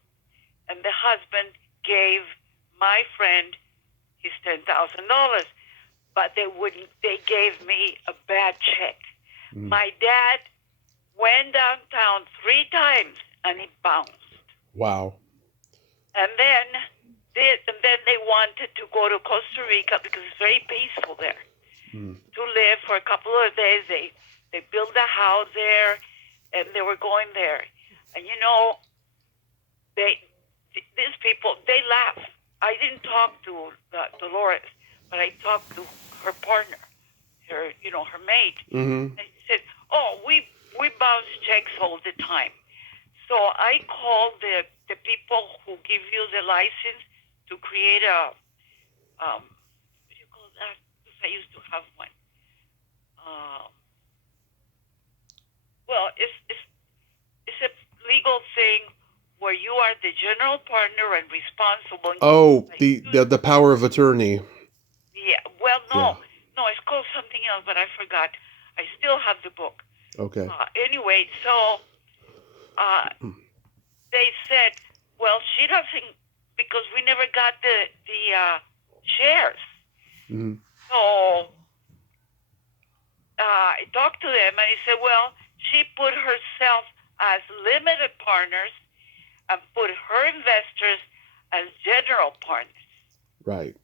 and the husband gave my friend his $10,000, but they gave me a bad check. Mm-hmm. My dad went downtown 3 times, and he bounced. Wow. And then they wanted to go to Costa Rica because it's very peaceful there. To live for a couple of days. They built a house there, and they were going there. And these people, they laugh. I didn't talk to Dolores, but I talked to her partner, her mate. Mm-hmm. And she said, "Oh, we bounce checks all the time." So I called the people who give you the license to create a what do you call that? Because I used to have one. Well, it's a legal thing where you are the general partner and responsible. Oh, the power of attorney. Yeah. Well, no, it's called something else, but I forgot. I still have the book. Okay. Anyway, so they said, well, she doesn't, because we never got the shares. Mm-hmm. So I talked to them, and he said, well, she put herself as limited partners and put her investors as general partners. Right.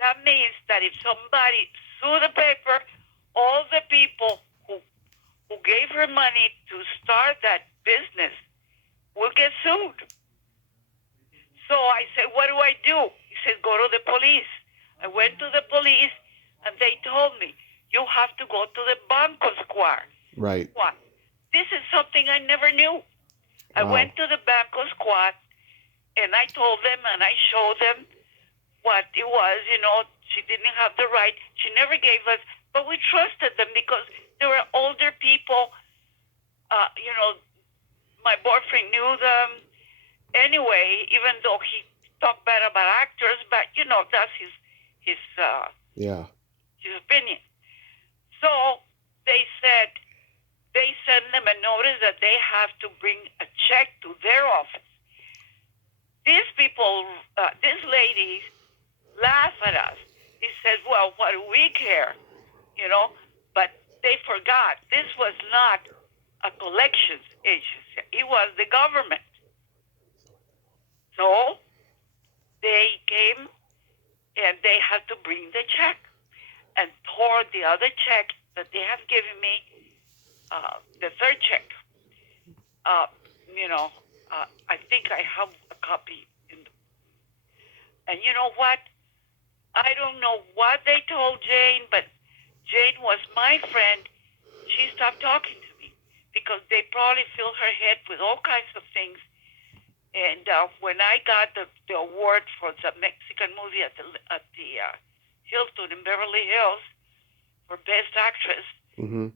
That means that if somebody sue the paper. All the people who gave her money to start that business will get sued. So I said, what do I do? He said, go to the police. I went to the police, and they told me, you have to go to the Banco Square. Right. What? This is something I never knew. I Wow. went to the Banco Squad, and I told them, and I showed them what it was. She didn't have the right. She never gave us, but we trusted them because they were older people. My boyfriend knew them. Anyway, even though he talked bad about actors, but that's his Yeah. his opinion. So they send them a notice that they have to bring a check to their office. These people, these ladies, laugh at us. He says, "Well, what do we care?" But they forgot this was not a collections agency; it was the government. So they came and they had to bring the check and tore the other check that they have given me, the third check. I think I have a copy. And you know what? I don't know what they told Jane, but Jane was my friend. She stopped talking to me because they probably filled her head with all kinds of things. And when I got the award for the Mexican movie at the Hilton in Beverly Hills for Best Actress, Mm-hmm.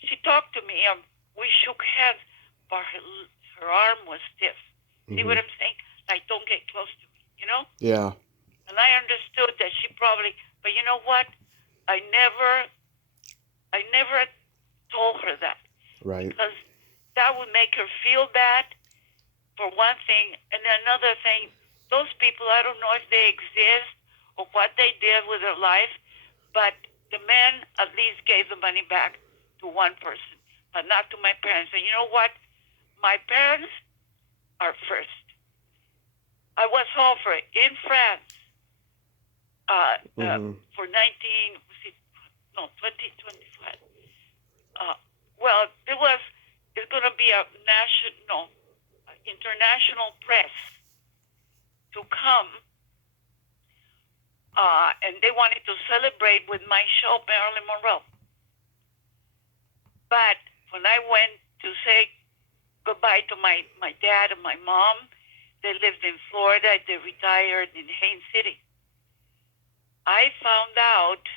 She talked to me and we shook hands, but her arm was stiff. See what I'm saying? Like, don't get close to me, Yeah. And I understood that she probably, but you know what? I never told her that. Right. Because that would make her feel bad, for one thing. And another thing, those people, I don't know if they exist or what they did with their life, but the man at least gave the money back to one person, but not to my parents. And you know what? My parents are first. I was offered in France for 2025. It's going to be a international press to come, and they wanted to celebrate with my show, Marilyn Monroe. But when I went to say goodbye to my dad and my mom, they lived in Florida. They retired in Haines City. I found out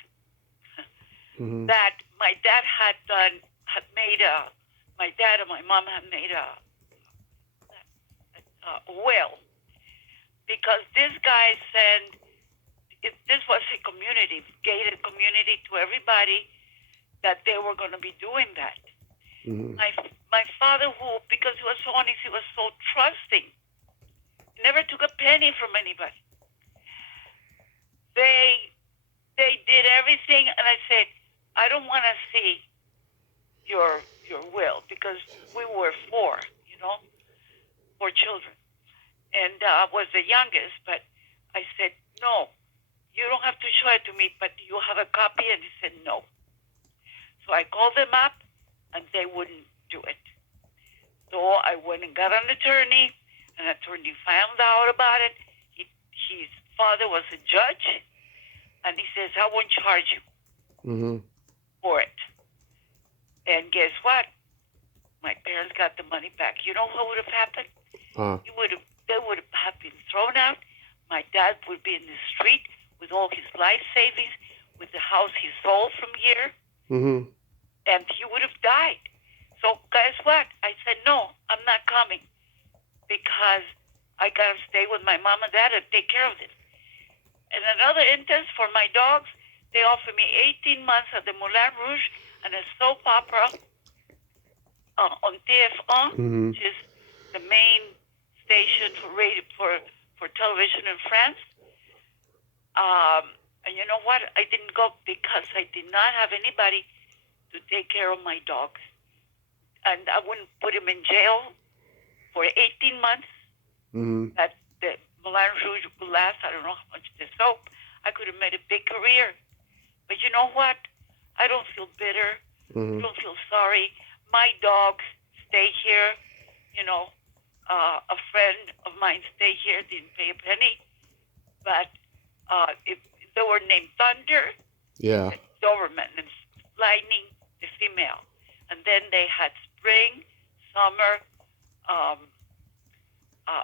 that my dad my dad and my mom had made a will, because this guy this was a community, gated community to everybody, that they were going to be doing that. My father, because he was so honest, he was so trusting, never took a penny from anybody. They did everything, and I said, I don't want to see your will, because we were four children, and I was the youngest. But I said, no, you don't have to show it to me, but you have a copy. And he said no. So I called them up, and they wouldn't do it. So I went and got an attorney. An attorney found out about it. His father was a judge, and he says, I won't charge you for it. And guess what? My parents got the money back. You know what would have happened? They would have been thrown out. My dad would be in the street with all his life savings, with the house he sold from here, and he would have died. So guess what? I said, no, I'm not coming, because I got to stay with my mom and dad and take care of it. And another instance for my dogs, they offered me 18 months at the Moulin Rouge and a soap opera on TF1, which is the main station for radio for television in France. And you know what? I didn't go because I did not have anybody to take care of my dogs. And I wouldn't put him in jail for 18 months. That the Moulin Rouge would last, I don't know how much the soap. I could have made a big career But you know what? I don't feel bitter. I Mm-hmm. don't feel sorry. My dogs stay here. You know, a friend of mine stayed here, didn't pay a penny. But they were named Thunder, Yeah. the Doberman, and Lightning, the female. And then they had Spring, Summer, um,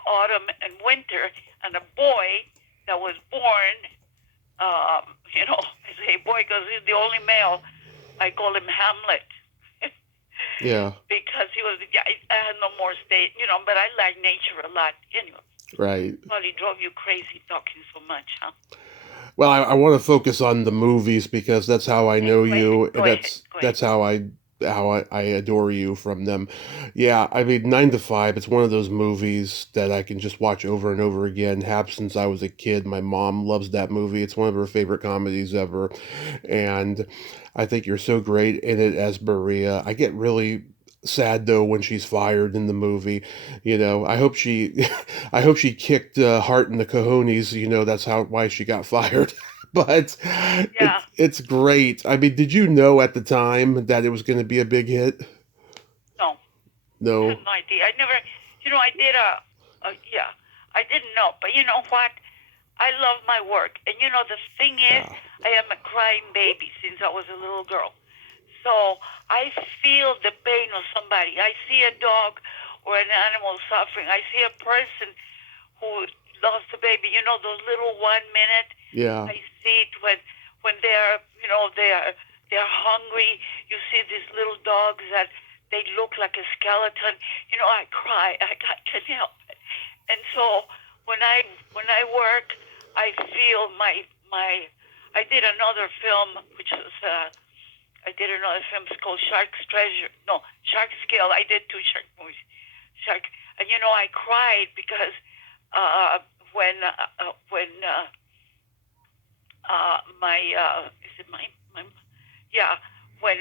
autumn, and winter. And a boy that was born, I say boy because he's the only male. I call him Hamlet. Yeah. Because he was, I had no more state, but I like nature a lot. Anyway, Right. probably drove you crazy talking so much, huh? Well, I want to focus on the movies because that's how I know you, and Go ahead. that's how I adore you from them. Yeah, I mean, 9 to 5. It's one of those movies that I can just watch over and over again. Have since I was a kid. My mom loves that movie. It's one of her favorite comedies ever, and I think you're so great in it as Maria. I get really sad though when she's fired in the movie. I hope she I hope she kicked Hart in the cojones. That's why she got fired. But Yeah. it's great. I mean, did you know at the time that it was going to be a big hit? No, I had No. no idea. I never, I did yeah, I didn't know. But you know what? I love my work. And the thing is, Yeah. I am a crying baby since I was a little girl. So I feel the pain of somebody. I see a dog or an animal suffering. I see a person who lost a baby. Those little 1 minute. Yeah. I see it when they're hungry. You see these little dogs that they look like a skeleton. I cry. I can't help it. And so when I work, I feel my. I did another film which was. I did another film called Shark's Treasure. No, Shark's Scale. I did 2 shark movies. Shark, and I cried because when my is it my yeah when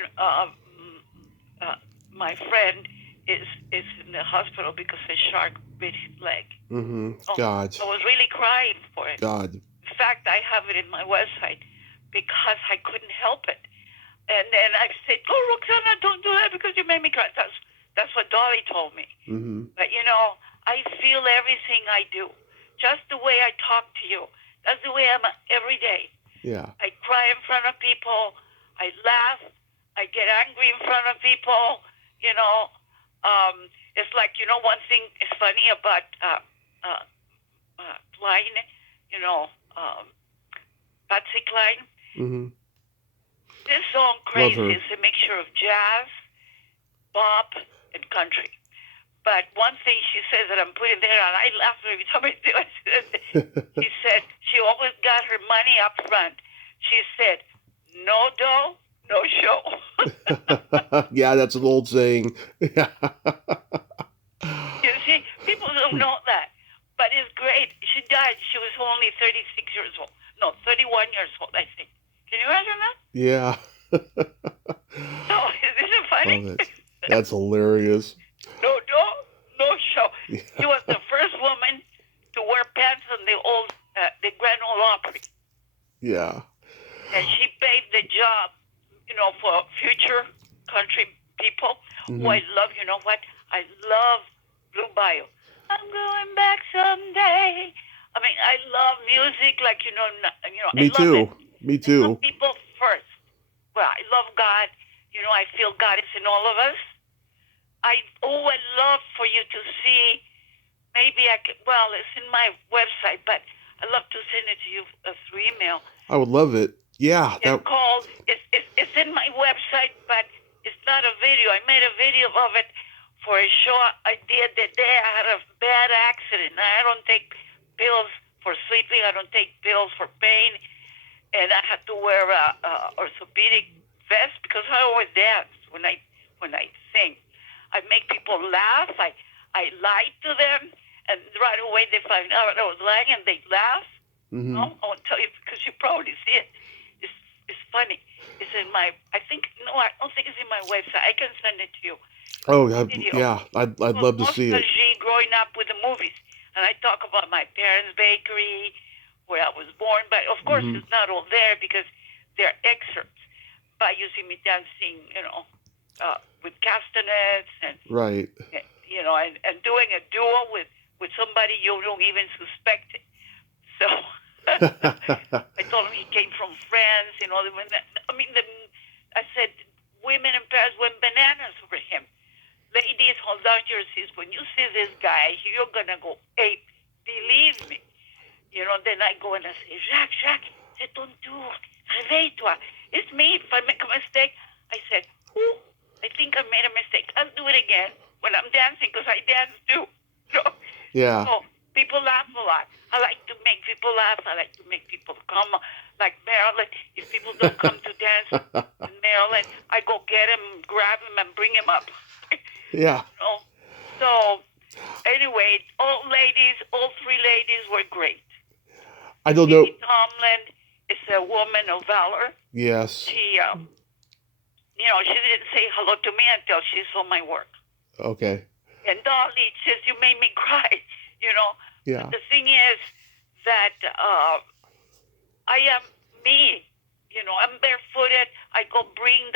my friend is in the hospital because a shark bit his leg. Mm-hmm. Oh, God. I was really crying for it. God. In fact, I have it in my website because I couldn't help it. And then I said, "Oh, Roxanna, don't do that because you made me cry." That's what Dolly told me. Mm-hmm. But I feel everything I do, just the way I talk to you. That's the way I'm every day. Yeah. I cry in front of people. I laugh. I get angry in front of people. It's like one thing is funny about Klein. Patsy Cline. Mm-hmm. This song Love "Crazy" her. is a mixture of jazz, bop, and country. But one thing she says that I'm putting there, and I laugh every time I do it. She said she always got her money up front. She said, "No dough, no show." Yeah, that's an old saying. You see, people don't know that. But it's great. She died. She was only 36 years old. No, 31 years old, I think. Can you imagine that? Yeah. So, isn't it funny? Love it. That's hilarious. No dough, no show. Yeah. She was the first woman to wear pants on the Grand Ole Opry. Yeah. And she paved the job, for future country people who I love. You know what? I love Blue Bayou. I'm going back someday. I mean, I love music, like Me I love too. it. Me I love too. people first. Well, I love God. I feel God is in all of us. I would love for you to see. Maybe I could. Well, it's in my website, but I'd love to send it to you through email. I would love it. Yeah. It's called. It's in my website, but it's not a video. I made a video of it for a show I did the day I had a bad accident. I don't take pills for sleeping. I don't take pills for pain, and I had to wear a orthopedic vest because I always dance when I sing. I make people laugh. I lie to them, and right away they find out I was lying, and they laugh. Mm-hmm. No, I won't tell you because you probably see it. It's funny. It's in my. I don't think it's in my website. I can send it to you. Oh, yeah. I'd love to see it. Nostalgie growing up with the movies, and I talk about my parents' bakery, where I was born. But of course, it's not all there because they're excerpts. But you see me dancing, with castanets and Right. and doing a duo with somebody you don't even suspect it. So I told him he came from France. I said women in Paris went bananas over him. Ladies, hold on to your seats. When you see this guy, you're gonna go ape. Believe me. Then I go and I say, Jacques, c'est ton tour. Réveille-toi. It's me. If I make a mistake, I said, I think I made a mistake. I'll do it again when I'm dancing because I dance too. Yeah. So people laugh a lot. I like to make people laugh. I like to make people come. Like Marilyn, if people don't come to dance with Marilyn, I go get him, grab him, and bring him up. Yeah. So anyway, all three ladies were great. I don't know. Tomlin is a woman of valor. Yes. She, she didn't say hello to me until she saw my work. Okay. And Dolly says, you made me cry, Yeah. But the thing is that I am me. I'm barefooted. I go bring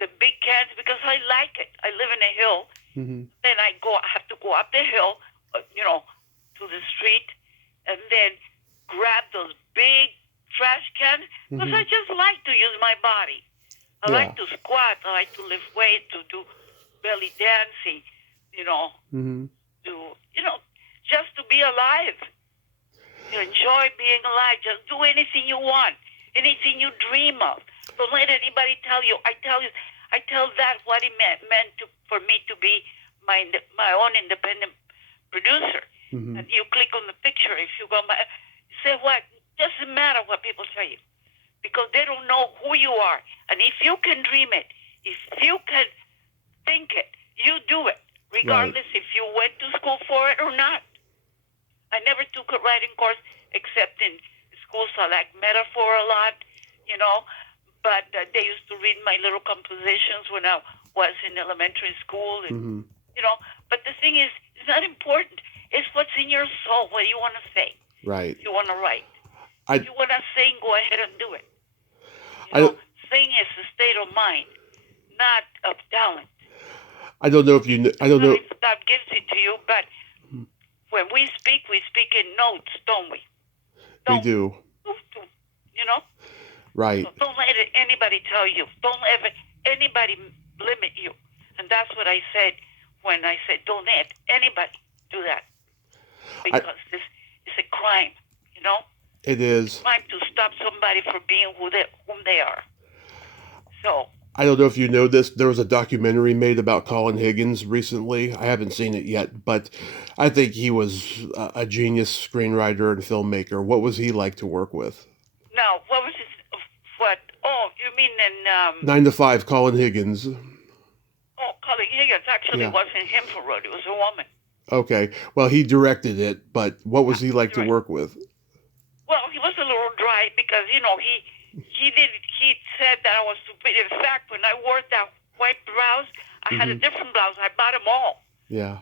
the big cans because I like it. I live in a hill. Mm-hmm. Then I have to go up the hill, to the street, and then grab those big trash cans because I just like to use my body. I like to squat. I like to lift weights, to do belly dancing, just to be alive. To enjoy being alive. Just do anything you want, anything you dream of. Don't let anybody tell you. I tell that what it meant for me to be my own independent producer. Mm-hmm. And you click on the picture. If you go, say what? Doesn't matter what people tell you, because they don't know who you are. And if you can dream it, if you can think it, you do it, regardless if you went to school for it or not. I never took a writing course except in school, so I like metaphor a lot, But they used to read my little compositions when I was in elementary school, and But the thing is, it's not important. It's what's in your soul. What do you want to say? Right. If you want to write. If you want to sing, go ahead and do it. Sing is a state of mind, not of talent. I don't know if you. I don't know. God gives it to you, but when we speak in notes, don't we? We do. Right. So don't let anybody tell you. Don't let anybody limit you. And that's what I said when I said, don't let anybody do that. Because this is a crime, It is. It's a crime to stop somebody from being whom they are. So. I don't know if you know this. There was a documentary made about Colin Higgins recently. I haven't seen it yet, but I think he was a genius screenwriter and filmmaker. What was he like to work with? No, what was his... What? Oh, you mean in... 9 to 5, Colin Higgins. Oh, Colin Higgins. Actually, it wasn't him who wrote it. It was a woman. Okay. Well, he directed it, but what was he like to work with? Well, he was a little dry because, he said that I was stupid. In fact, when I wore that white blouse, I had a different blouse. I bought them all. Yeah.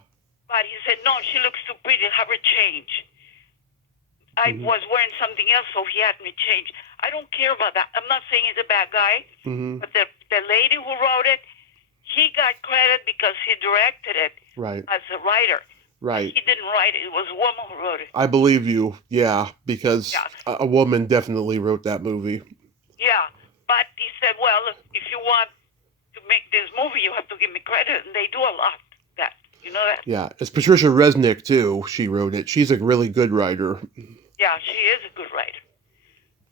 But he said, no, she looks too pretty. Have her change. I was wearing something else, so he had me change. I don't care about that. I'm not saying he's a bad guy, but the lady who wrote it, he got credit because he directed it as a writer. Right. He didn't write it. It was a woman who wrote it. I believe you, because a woman definitely wrote that movie. Yeah, but he said, well, if you want to make this movie, you have to give me credit, and they do a lot of that. You know that? Yeah, it's Patricia Resnick, too. She wrote it. She's a really good writer. Yeah, she is a good writer.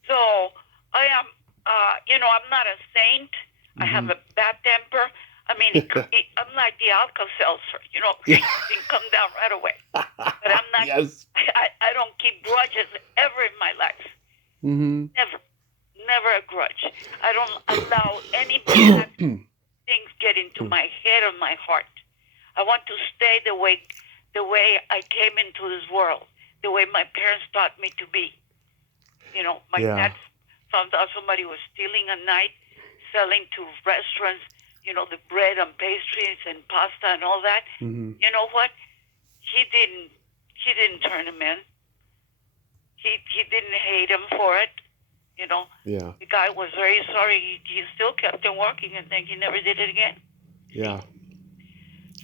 So, I am, I'm not a saint. I have a bad temper. I mean, I'm like the Alka-Seltzer, it can come down right away. But I'm not, I don't keep grudges ever in my life. Never a grudge. I don't allow any bad things get into my head or my heart. I want to stay the way I came into this world, the way my parents taught me to be. My dad found out somebody was stealing at night, selling to restaurants, the bread and pastries and pasta and all that. You know what? He didn't turn him in. He didn't hate him for it. You know, Yeah. the guy was very sorry. He still kept on working, and then he never did it again. Yeah.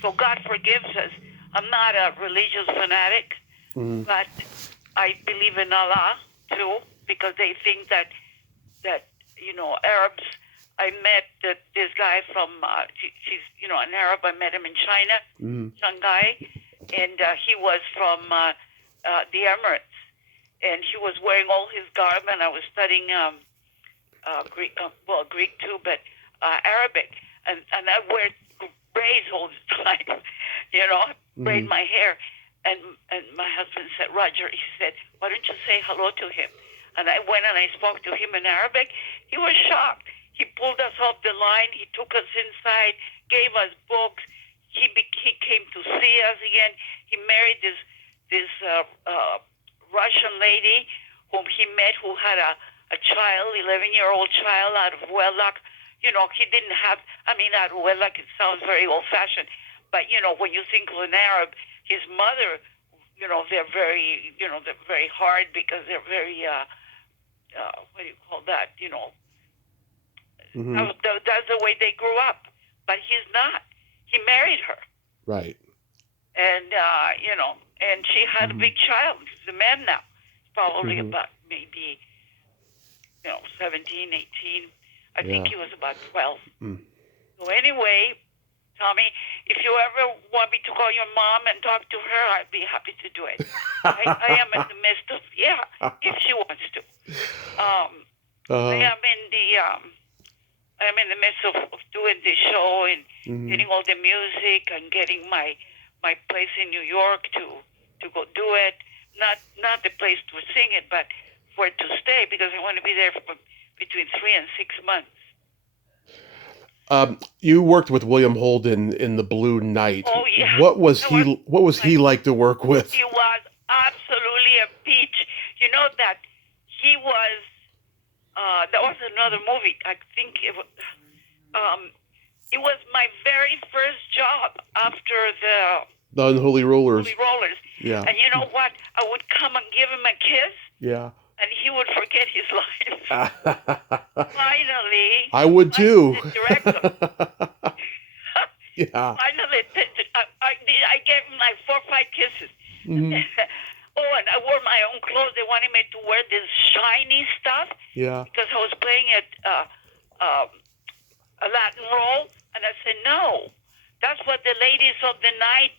So God forgives us. I'm not a religious fanatic, but I believe in Allah too, because they think that Arabs. I met this guy from she's an Arab. I met him in China, Shanghai, and he was from the Emirates, and he was wearing all his garment. I was studying Greek, Greek too, but Arabic, and I wear braids all the time, braid my hair. And my husband said, Roger, he said, why don't you say hello to him? And I went and I spoke to him in Arabic. He was shocked. He pulled us off the line. He took us inside, gave us books. He came to see us again. He married this Russian lady whom he met, who had a child, 11-year-old child out of wedlock. He didn't have, out of wedlock, it sounds very old-fashioned. But, when you think of an Arab, his mother, they're very hard because they're very, what do you call that? That's the way they grew up. But he's not. He married her. Right. And, and she had a big child. He's a man now. Probably about maybe, 17, 18. I think he was about 12. So anyway, Tommy, if you ever want me to call your mom and talk to her, I'd be happy to do it. I am in the midst of, if she wants to. I'm in the midst of doing this show and getting all the music and getting my place in New York to go do it. Not the place to sing it, but for it to stay, because I want to be there for between 3 and 6 months. You worked with William Holden in The Blue Knight. Oh yeah. What was he like to work with? He was absolutely a peach. You know that he was. That was another movie. I think it was. It was my very first job after the Unholy Rollers. Unholy Rollers. Yeah. And you know what? I would come and give him a kiss. Yeah. And he would forget his life. Finally. I would too. Director. Yeah. Finally, I gave him like 4 or 5 kisses. Oh, and I wore my own clothes. They wanted me to wear this shiny stuff. Yeah. Because I was playing at a Latin role. And I said, no. That's what the ladies of the night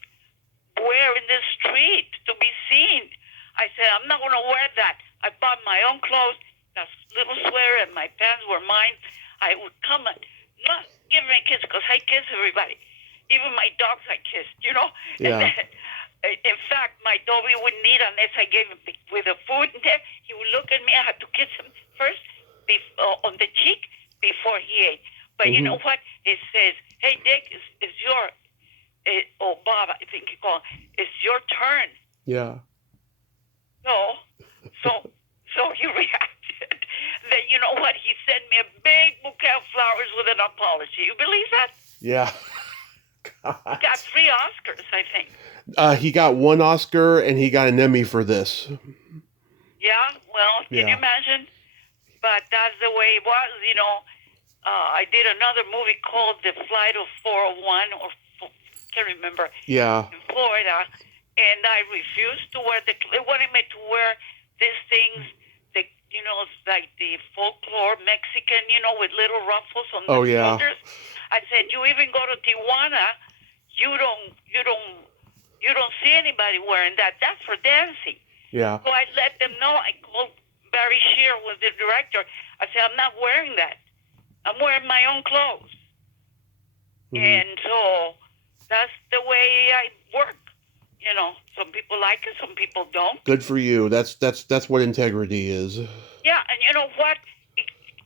wear in the street to be seen. I said, I'm not going to wear that. I bought my own clothes, that little sweater, and my pants were mine. I would come and not give me a kiss, because I kiss everybody. Even my dogs I kissed, Yeah. And then, in fact, my dog wouldn't eat unless I gave him with the food in there. He would look at me. I had to kiss him first on the cheek before he ate. But you know what? It says, hey, Dick, it's your, Bob, I think you call it, it's your turn. Yeah. So he reacted. Then you know what? He sent me a big bouquet of flowers with an apology. You believe that? Yeah. He got 3 Oscars, I think. He got 1 Oscar and he got an Emmy for this. Yeah, well, can you imagine? But that's the way it was, I did another movie called The Flight of 401, or can't remember. Yeah. In Florida. And I refused to wear they wanted me to wear these things, like the folklore Mexican, with little ruffles on the shoulders. I said, you even go to Tijuana, you don't see anybody wearing that. That's for dancing. Yeah. So I let them know. I called Barry Shear, was the director. I said, I'm not wearing that. I'm wearing my own clothes. And so that's the way I work. Some people like it, some people don't. Good for you. That's what integrity is. Yeah, and you know what?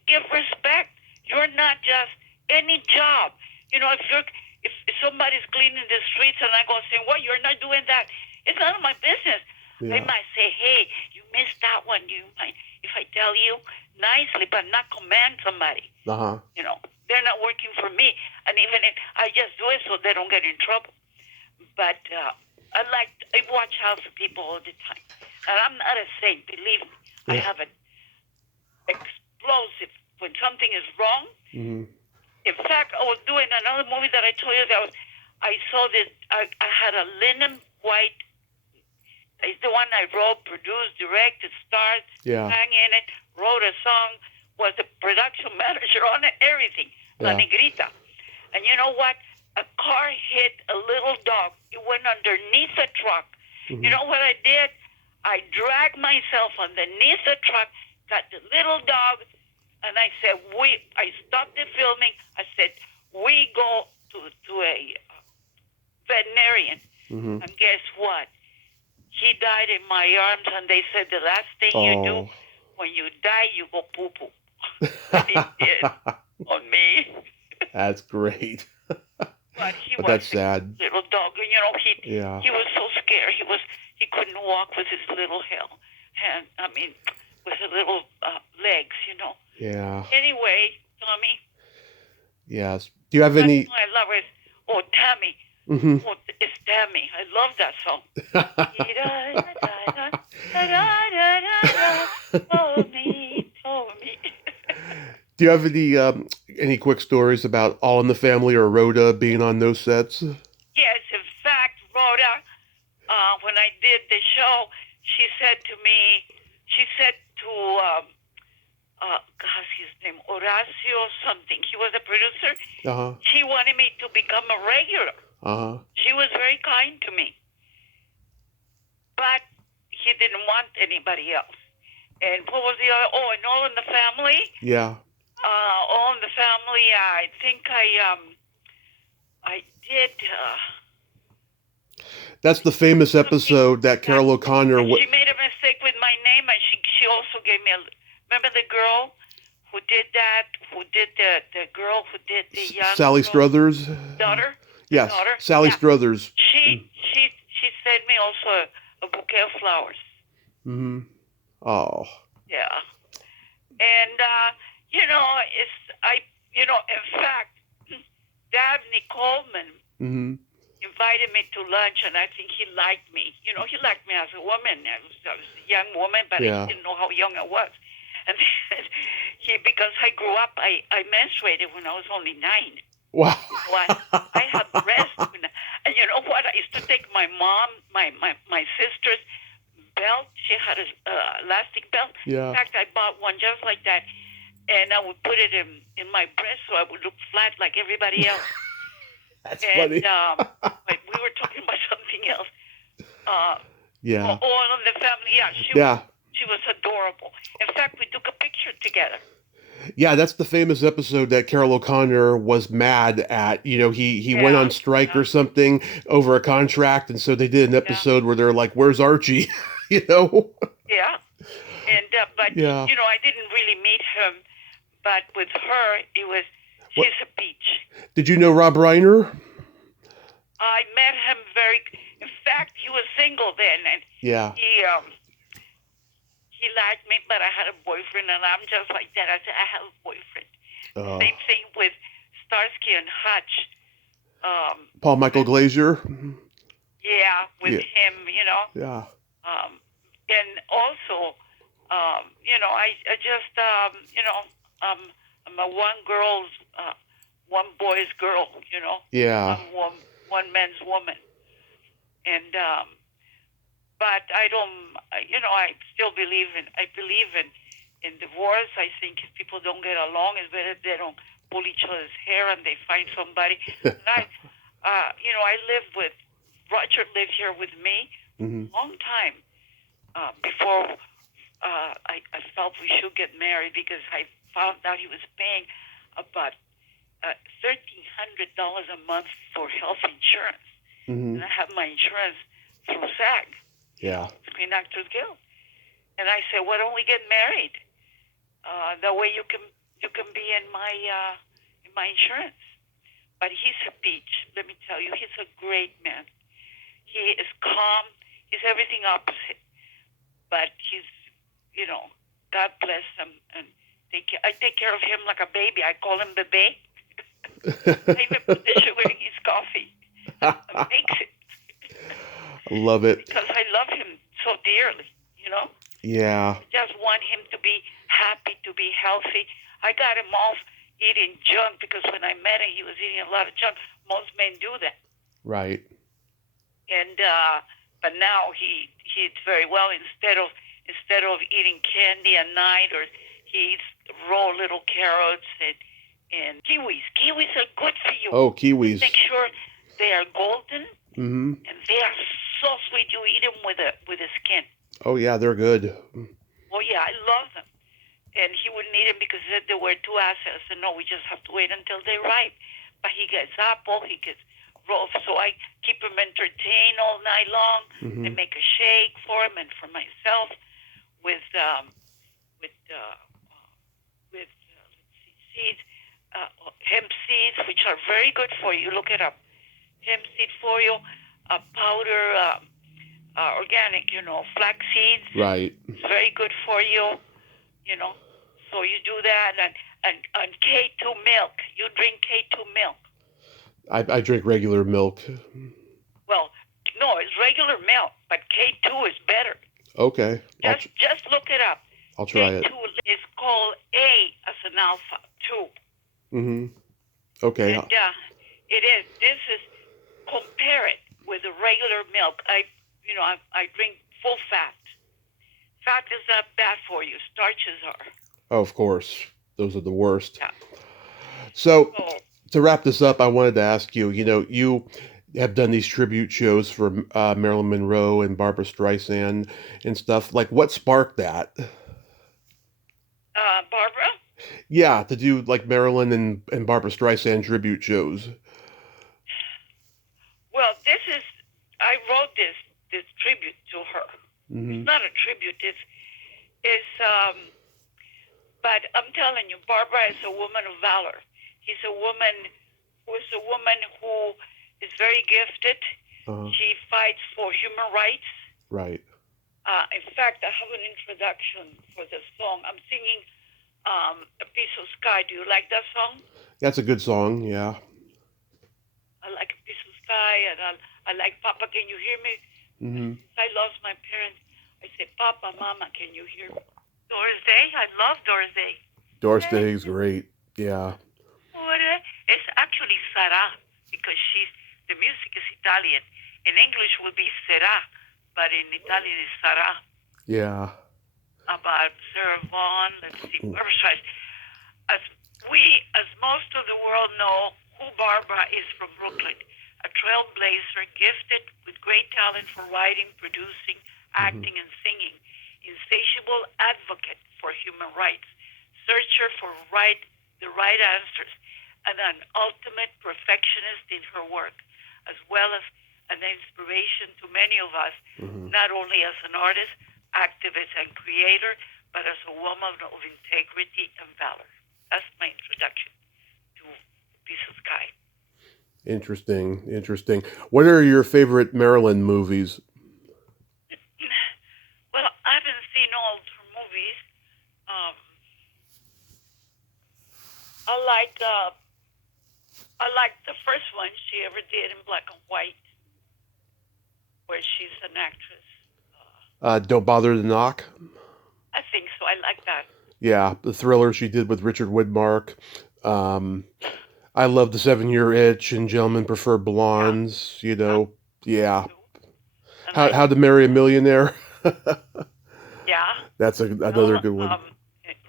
Give respect. You're not just any job. If somebody's cleaning the streets and I go say, well, you're not doing that, it's none of my business. Yeah. They might say, hey, you missed that one. Do you mind if I tell you nicely, but not command somebody? They're not working for me. And even if I just do it so they don't get in trouble. But I watch out for people all the time. And I'm not a saint, believe me. I have an when something is wrong. Mm-hmm. In fact, I was doing another movie that I told you that I saw this. I had a linen white. It's the one I wrote, produced, directed, starred, sang in it, wrote a song, was the production manager on it, everything. La Negrita. And you know what? A car hit a little dog. It went underneath the truck. Mm-hmm. You know what I did? I dragged myself underneath the truck, got the little dog, and I said, I stopped the filming. I said, we go to a veterinarian. Mm-hmm. And guess what? He died in my arms, and they said the last thing you do when you die, you go poo-poo. And he did on me. That's great. But he was that's a sad. Little dog. You know, he was so scared. He couldn't walk with his little hand. I mean, with his little legs, you know. Yeah. Anyway, Tommy. Yes. Do you have any? I love it. Oh, Tammy. Mm-hmm. Oh, it's Tammy. I love that song. Do you have any quick stories about All in the Family or Rhoda being on those sets? Yes, in fact, Rhoda, when I did the show, she said to gosh, his name, Horacio something. He was a producer. Uh-huh. She wanted me to become a regular. Uh-huh. She was very kind to me. But he didn't want anybody else. And what was the other? Oh, and All in the Family? Yeah. All in the Family, I think I did... That's the famous episode that Carol O'Connor... She made a mistake with my name, and she also gave me remember the girl who did that? Who did the girl who did the young Sally Struthers? Daughter? Yes, daughter? Sally Struthers. She sent me also a bouquet of flowers. Mm-hmm. Oh. Yeah. And, in fact, Dabney Coleman invited me to lunch, and I think he liked me. You know, he liked me as a woman. I was a young woman, but I didn't know how young I was. And because I grew up, I menstruated when I was only 9. Wow. I had breasts. And you know what? I used to take my mom, my sister's belt. She had a elastic belt. Yeah. In fact, I bought one just like that. And I would put it in my breast so I would look flat like everybody else. That's funny. But we were talking about something else. All in the Family. Yeah, she was adorable. In fact, we took a picture together. Yeah, that's the famous episode that Carol O'Connor was mad at. You know, he went on strike or something over a contract, and so they did an episode where they're like, "Where's Archie?" you know? Yeah. And but you know, I didn't really meet him, but with her, she's a peach. Did you know Rob Reiner? I met him in fact, he was single then, and he liked me, but I had a boyfriend, and I'm just like that. I said, I have a boyfriend. Same thing with Starsky and Hutch. Paul Michael Glazier? Yeah, with him, you know. Yeah. And also, you know, I just, you know, I'm a one boy's girl, you know. Yeah. I'm one man's woman. And, but I don't, you know, I still believe in divorce. I think if people don't get along, it's better they don't pull each other's hair and they find somebody. And you know, Roger lived here with me a long time before I felt we should get married, because I found out he was paying about $1,300 a month for health insurance. And I have my insurance through SAG. Yeah. Screen Actors Guild. And I said, why don't we get married? That way you can be in my insurance. But he's a peach. Let me tell you, he's a great man. He is calm. He's everything opposite. But he's, you know, God bless him. And I take care of him like a baby. I call him Bebe. I even put the sugar in his coffee. And makes it. I love it. Because I love him so dearly, you know? Yeah. I just want him to be happy, to be healthy. I got him off eating junk because when I met him, he was eating a lot of junk. Most men do that. Right. And but now he eats very well. Instead of eating candy at night, or he eats raw little carrots and kiwis. Kiwis are good for you. Oh, kiwis. Make sure they are golden, Mm-hmm. and they are so sweet. You eat them with the skin. Oh yeah, they're good. Oh yeah, I love them. And he wouldn't eat them because he said they were too acid. I said, no, we just have to wait until they're ripe. But he gets apple, he gets raw. So I keep him entertained all night long. Mm-hmm. I make a shake for him and for myself with seeds, hemp seeds, which are very good for you. Look it up. Hemp seed for you, powder, organic, flax seeds. Right. It's very good for you, So you do that, and K2 milk. You drink K2 milk. I drink regular milk. Well, no, it's regular milk, but K2 is better. Okay. Just look it up. I'll try K2 it. is called A as an alpha 2. Mm-hmm. Okay. And it is. This is, compare it with the regular milk. I drink full fat. Fat is not bad for you. Starches are. Oh, of course. Those are the worst. Yeah. So to wrap this up, I wanted to ask you, you have done these tribute shows for Marilyn Monroe and Barbra Streisand and stuff. Like, what sparked that? Barbara? Yeah, to do like Marilyn and Barbra Streisand tribute shows. Well, I wrote this tribute to her. Mm-hmm. It's not a tribute. But I'm telling you, Barbara is a woman of valor. She's a woman who is very gifted. Uh-huh. She fights for human rights. Right. In fact, I have an introduction for the song. I'm singing A Piece of Sky. Do you like that song? That's a good song, yeah. I like A Piece of Sky, and I like Papa, Can You Hear Me? Mm-hmm. Since I lost my parents, I say, Papa, Mama, can you hear me? Doris Day, I love Doris Day. Doris Day's great, yeah. It's actually Sarah, because the music is Italian. In English would be Será, but in Italian it's Sarah. Yeah. About Sarah Vaughan, let's see, Barbra Streisand. As most of the world know, who Barbara is from Brooklyn, a trailblazer gifted with great talent for writing, producing, acting, and singing, insatiable advocate for human rights, searcher for the right answers, and an ultimate perfectionist in her work, as well as an inspiration to many of us, not only as an artist, activist, and creator, but as a woman of integrity and valor. That's my introduction to Piece of Sky. Interesting. What are your favorite Marilyn movies? Well, I haven't seen all her movies. I like the first one she ever did in black and white, where she's an actress. Don't Bother to Knock? I think so. I like that. Yeah, the thriller she did with Richard Widmark. I love The 7-Year Itch and Gentlemen Prefer Blondes, Yeah. How to Marry a Millionaire? Yeah. That's another good one.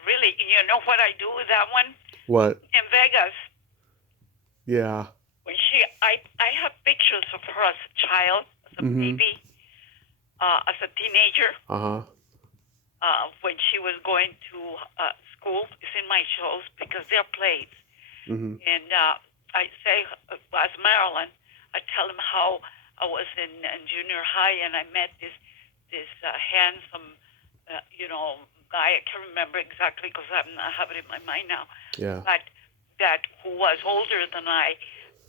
Really, you know what I do with that one? What? In Vegas. Yeah. When I have pictures of her as a child, as a baby, as a teenager. Uh-huh. When she was going to school. It's in my shows because they're plays. Mm-hmm. And I say, as Marilyn, I tell them how I was in junior high and I met this handsome, guy. I can't remember exactly because I have it in my mind now. Yeah. But that who was older than I,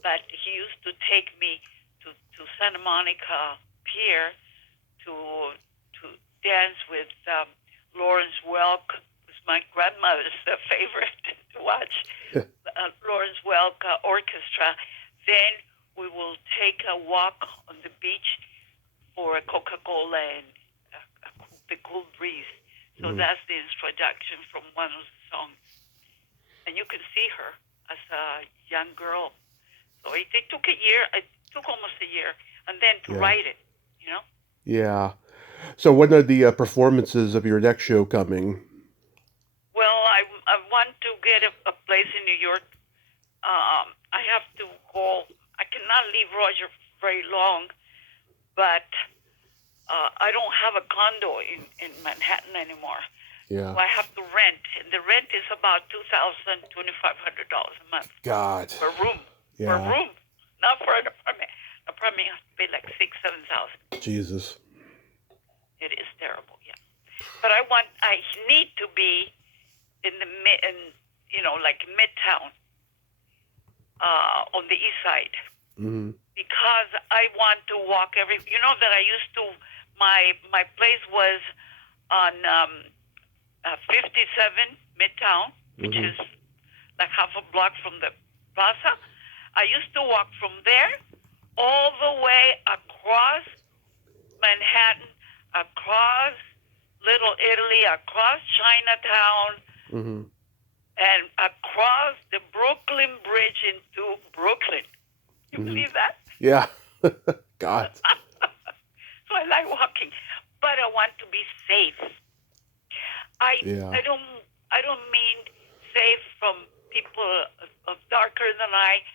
but he used to take me to Santa Monica Pier to dance with Lawrence Welk, who's my grandmother's favorite to watch. Lawrence Welk Orchestra. Then we will take a walk on the beach for a Coca-Cola and the cool breeze. So that's the introduction from one of the songs. and you can see her as a young girl. So it took a year. It took almost a year, and then to write it, you know. Yeah. So when are the performances of your next show coming? Well, I want to get a place in New York. I have to go. I cannot leave Roger very long, but I don't have a condo in Manhattan anymore. Yeah. So I have to rent, and the rent is about $2,000, $2,500 a month God. per room. Yeah. Per room, not for an apartment. An apartment has to pay like $6,000, $7,000. Jesus. It is terrible, yeah. But I need to be in like Midtown, on the east side, because I want to walk you know that I used to, my place was on 57 Midtown, which is like half a block from the plaza. I used to walk from there all the way across Manhattan, across Little Italy, across Chinatown, and across the Brooklyn Bridge into Brooklyn. You believe that? Yeah. God. So I like walking, but I want to be safe. I don't mean safe from people of darker than I,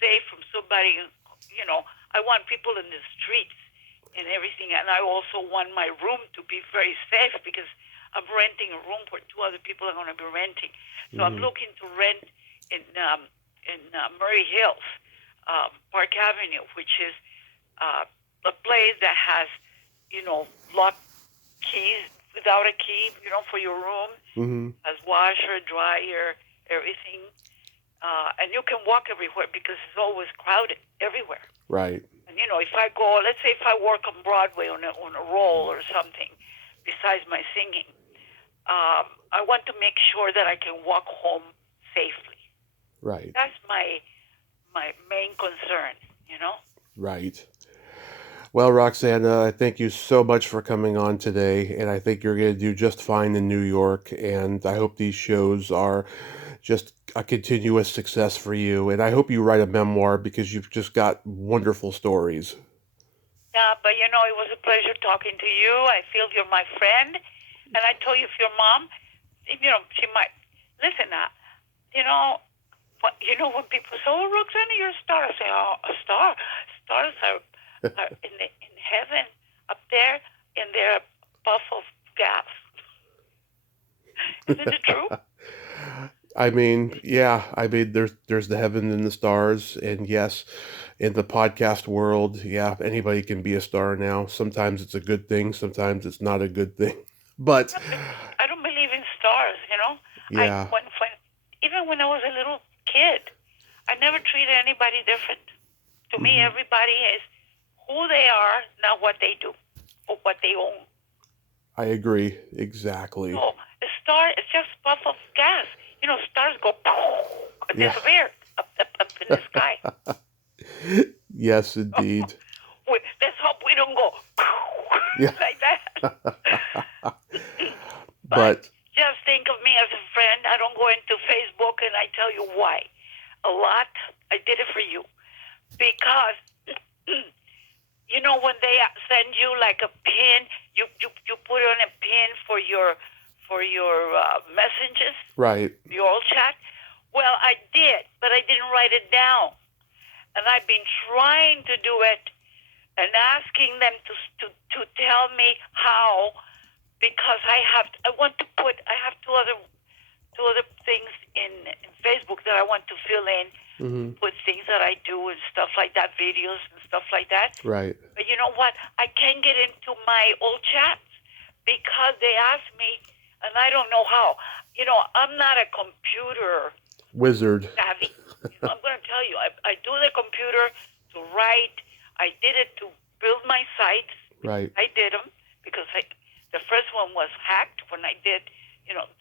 safe from somebody. I want people in the streets and everything, and I also want my room to be very safe because I'm renting a room for two other people are going to be renting. So I'm looking to rent in Murray Hills, Park Avenue, which is a place that has, lock keys without a key, for your room, has washer, dryer, everything. And you can walk everywhere because it's always crowded everywhere. Right. And, if I go, let's say if I work on Broadway on a role or something, besides my singing, I want to make sure that I can walk home safely. Right. That's my main concern, Right. Well, Roxanna, I thank you so much for coming on today, and I think you're going to do just fine in New York, and I hope these shows are just a continuous success for you, and I hope you write a memoir because you've just got wonderful stories. Yeah, but it was a pleasure talking to you. I feel you're my friend, and I told you if your mom, she might listen. When people say, "Oh, Roxanna, you're a star," I say, "Oh, a star. Stars are in heaven up there, and they're a puff of gas." Isn't it true? I mean, yeah. I mean, there's the heaven and the stars, and yes, in the podcast world, yeah, anybody can be a star now. Sometimes it's a good thing, sometimes it's not a good thing. But I don't believe in stars. yeah, Even when I was a little kid, I never treated anybody different. To me, everybody is who they are, not what they do or what they own. I agree exactly. So a star is just a puff of gas. Stars go and disappear up in the sky. Yes, indeed. Let's hope we don't go like that. But just think of me as a friend. I don't go into Facebook, and I tell you why. A lot, I did it for you. Because, when they send you like a pin, you put on a pin for your messages, Right. your old chat. Well, I did, but I didn't write it down. And I've been trying to do it and asking them to tell me how, because I have two other things in Facebook that I want to fill in with things that I do and stuff like that, videos and stuff like that. Right. But you know what? I can't get into my old chats because they ask me, and I don't know how. I'm not a computer Wizard. savvy. I'm going to tell you, I do the computer to write. I did it to build my sites. Right. I did them because the first one was hacked when I did,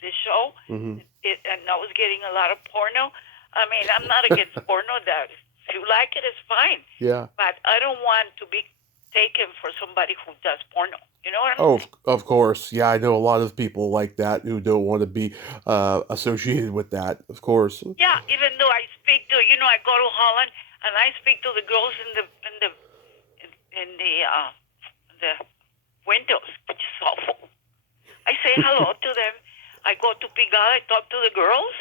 this show. And I was getting a lot of porno. I mean, I'm not against porno. That if you like it, it's fine. Yeah. But I don't want to be taken for somebody who does porno. You know what I'm Oh, saying? of course. Yeah, I know a lot of people like that who don't want to be associated with that. Of course. Yeah, even though I speak to, I go to Holland and I speak to the girls in the windows, which is awful. I say hello to them. I go to Pigalle, I talk to the girls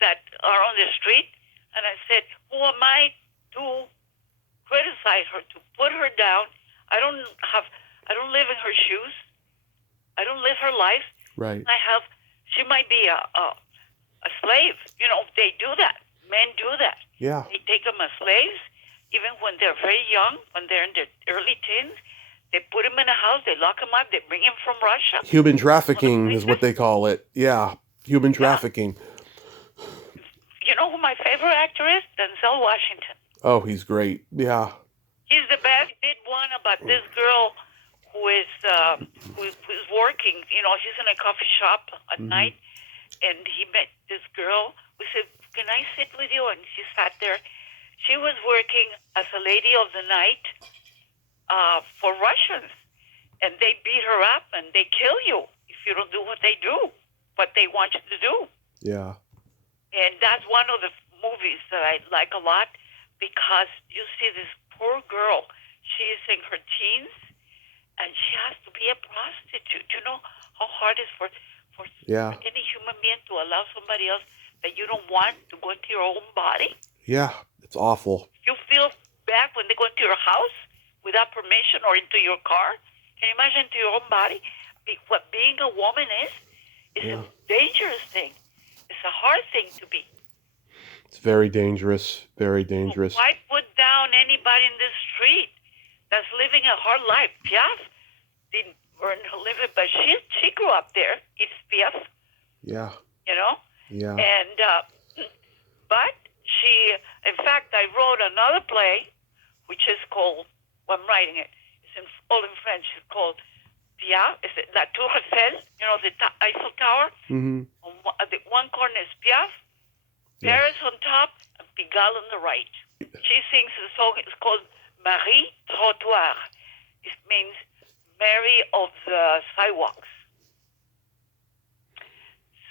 that are on the street, and I said, who am I to criticize her, to put her down? I don't live in her shoes. I don't live her life. Right. She might be a slave. They do that. Men do that. Yeah. They take them as slaves, even when they're very young, when they're in their early teens. They put them in a house, they lock them up, they bring them from Russia. Human trafficking is what they call it. Yeah, human trafficking. You know who my favorite actor is? Denzel Washington. Oh, he's great. Yeah. He's the best. He did one about this girl who's working. She's in a coffee shop at night, and he met this girl. We said, "Can I sit with you?" And she sat there. She was working as a lady of the night for Russians, and they beat her up and they kill you if you don't do what they do, what they want you to do. Yeah. And that's one of the movies that I like a lot, because you see this poor girl. She is in her teens, and she has to be a prostitute. You know how hard it is for any human being to allow somebody else that you don't want to go into your own body? Yeah, it's awful. You feel bad when they go into your house without permission or into your car. Can you imagine into your own body? What being a woman is a dangerous thing. It's a hard thing to be. It's very dangerous. Very dangerous. Why put down anybody in the street that's living a hard life? Piaf didn't earn her living, but she grew up there. It's Piaf. Yeah. Yeah. Yeah. And but she, in fact, I wrote another play, which is called. Well, I'm writing it. It's all in French. It's called Piaf. It's La Tour Eiffel. The Eiffel Tower. Mm-hmm. The one corner is Piaf. Paris on top, and Pigalle on the right. She sings a song. It's called Marie Trottoir. It means Mary of the sidewalks.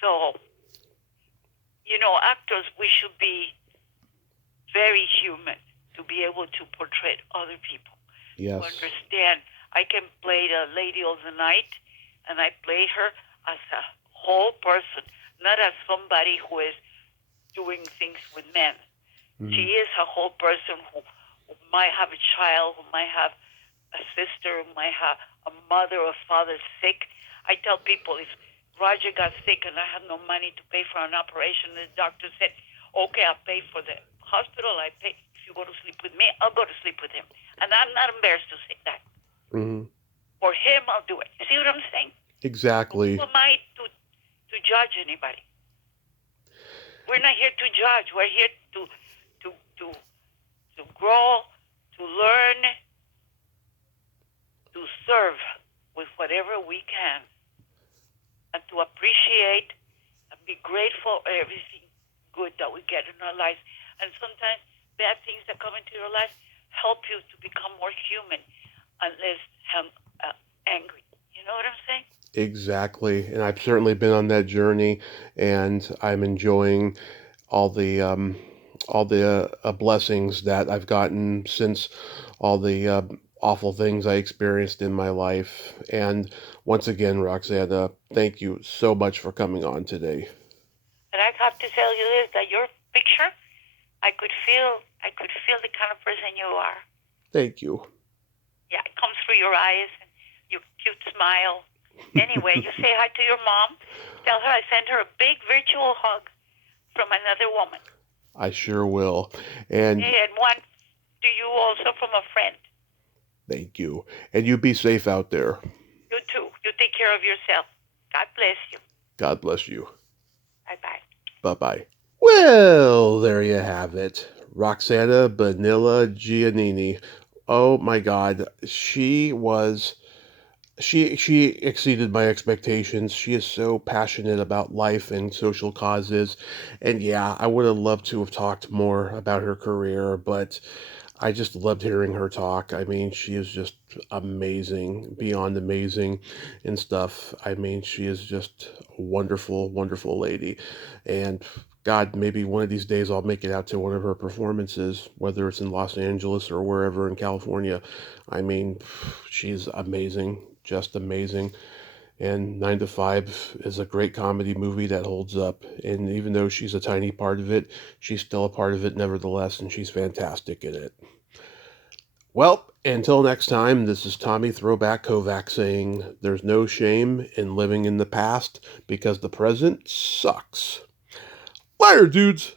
So, actors, we should be very human to be able to portray other people. Yes. To understand. I can play the lady of the night, and I play her as a whole person, not as somebody who is doing things with men. Mm-hmm. She is a whole person who might have a child, who might have a sister, who might have a mother or father sick. I tell people, if Roger got sick and I had no money to pay for an operation, the doctor said, okay, I'll pay for the hospital. I pay. If you go to sleep with me, I'll go to sleep with him. And I'm not embarrassed to say that. Mm-hmm. For him, I'll do it. You see what I'm saying? Exactly. Who am I to judge anybody? We're not here to judge. We're here to grow, to learn, to serve with whatever we can, and to appreciate and be grateful for everything good that we get in our lives. And sometimes bad things that come into your life help you to become more human and less angry. You know what I'm saying? Exactly. And I've certainly been on that journey, and I'm enjoying all the blessings that I've gotten since all the awful things I experienced in my life. And once again, Roxanna, thank you so much for coming on today. And I have to tell you this, that your picture, I could feel the kind of person you are. Thank you. Yeah, it comes through your eyes and your cute smile. Anyway, you say hi to your mom. Tell her I sent her a big virtual hug from another woman. I sure will. And one to you also from a friend. Thank you. And you be safe out there. You too. You take care of yourself. God bless you. God bless you. Bye-bye. Bye-bye. Well, there you have it. Roxanna Bonilla-Giannini. Oh my God. She exceeded my expectations. She is so passionate about life and social causes. And yeah, I would have loved to have talked more about her career, but I just loved hearing her talk. I mean, she is just amazing, beyond amazing and stuff. I mean, she is just a wonderful, wonderful lady. And God, maybe one of these days I'll make it out to one of her performances, whether it's in Los Angeles or wherever in California. I mean, she's amazing, just amazing. And 9 to 5 is a great comedy movie that holds up. And even though she's a tiny part of it, she's still a part of it nevertheless, and she's fantastic in it. Well, until next time, this is Tommy Throwback Kovac saying there's no shame in living in the past because the present sucks. Later, dudes!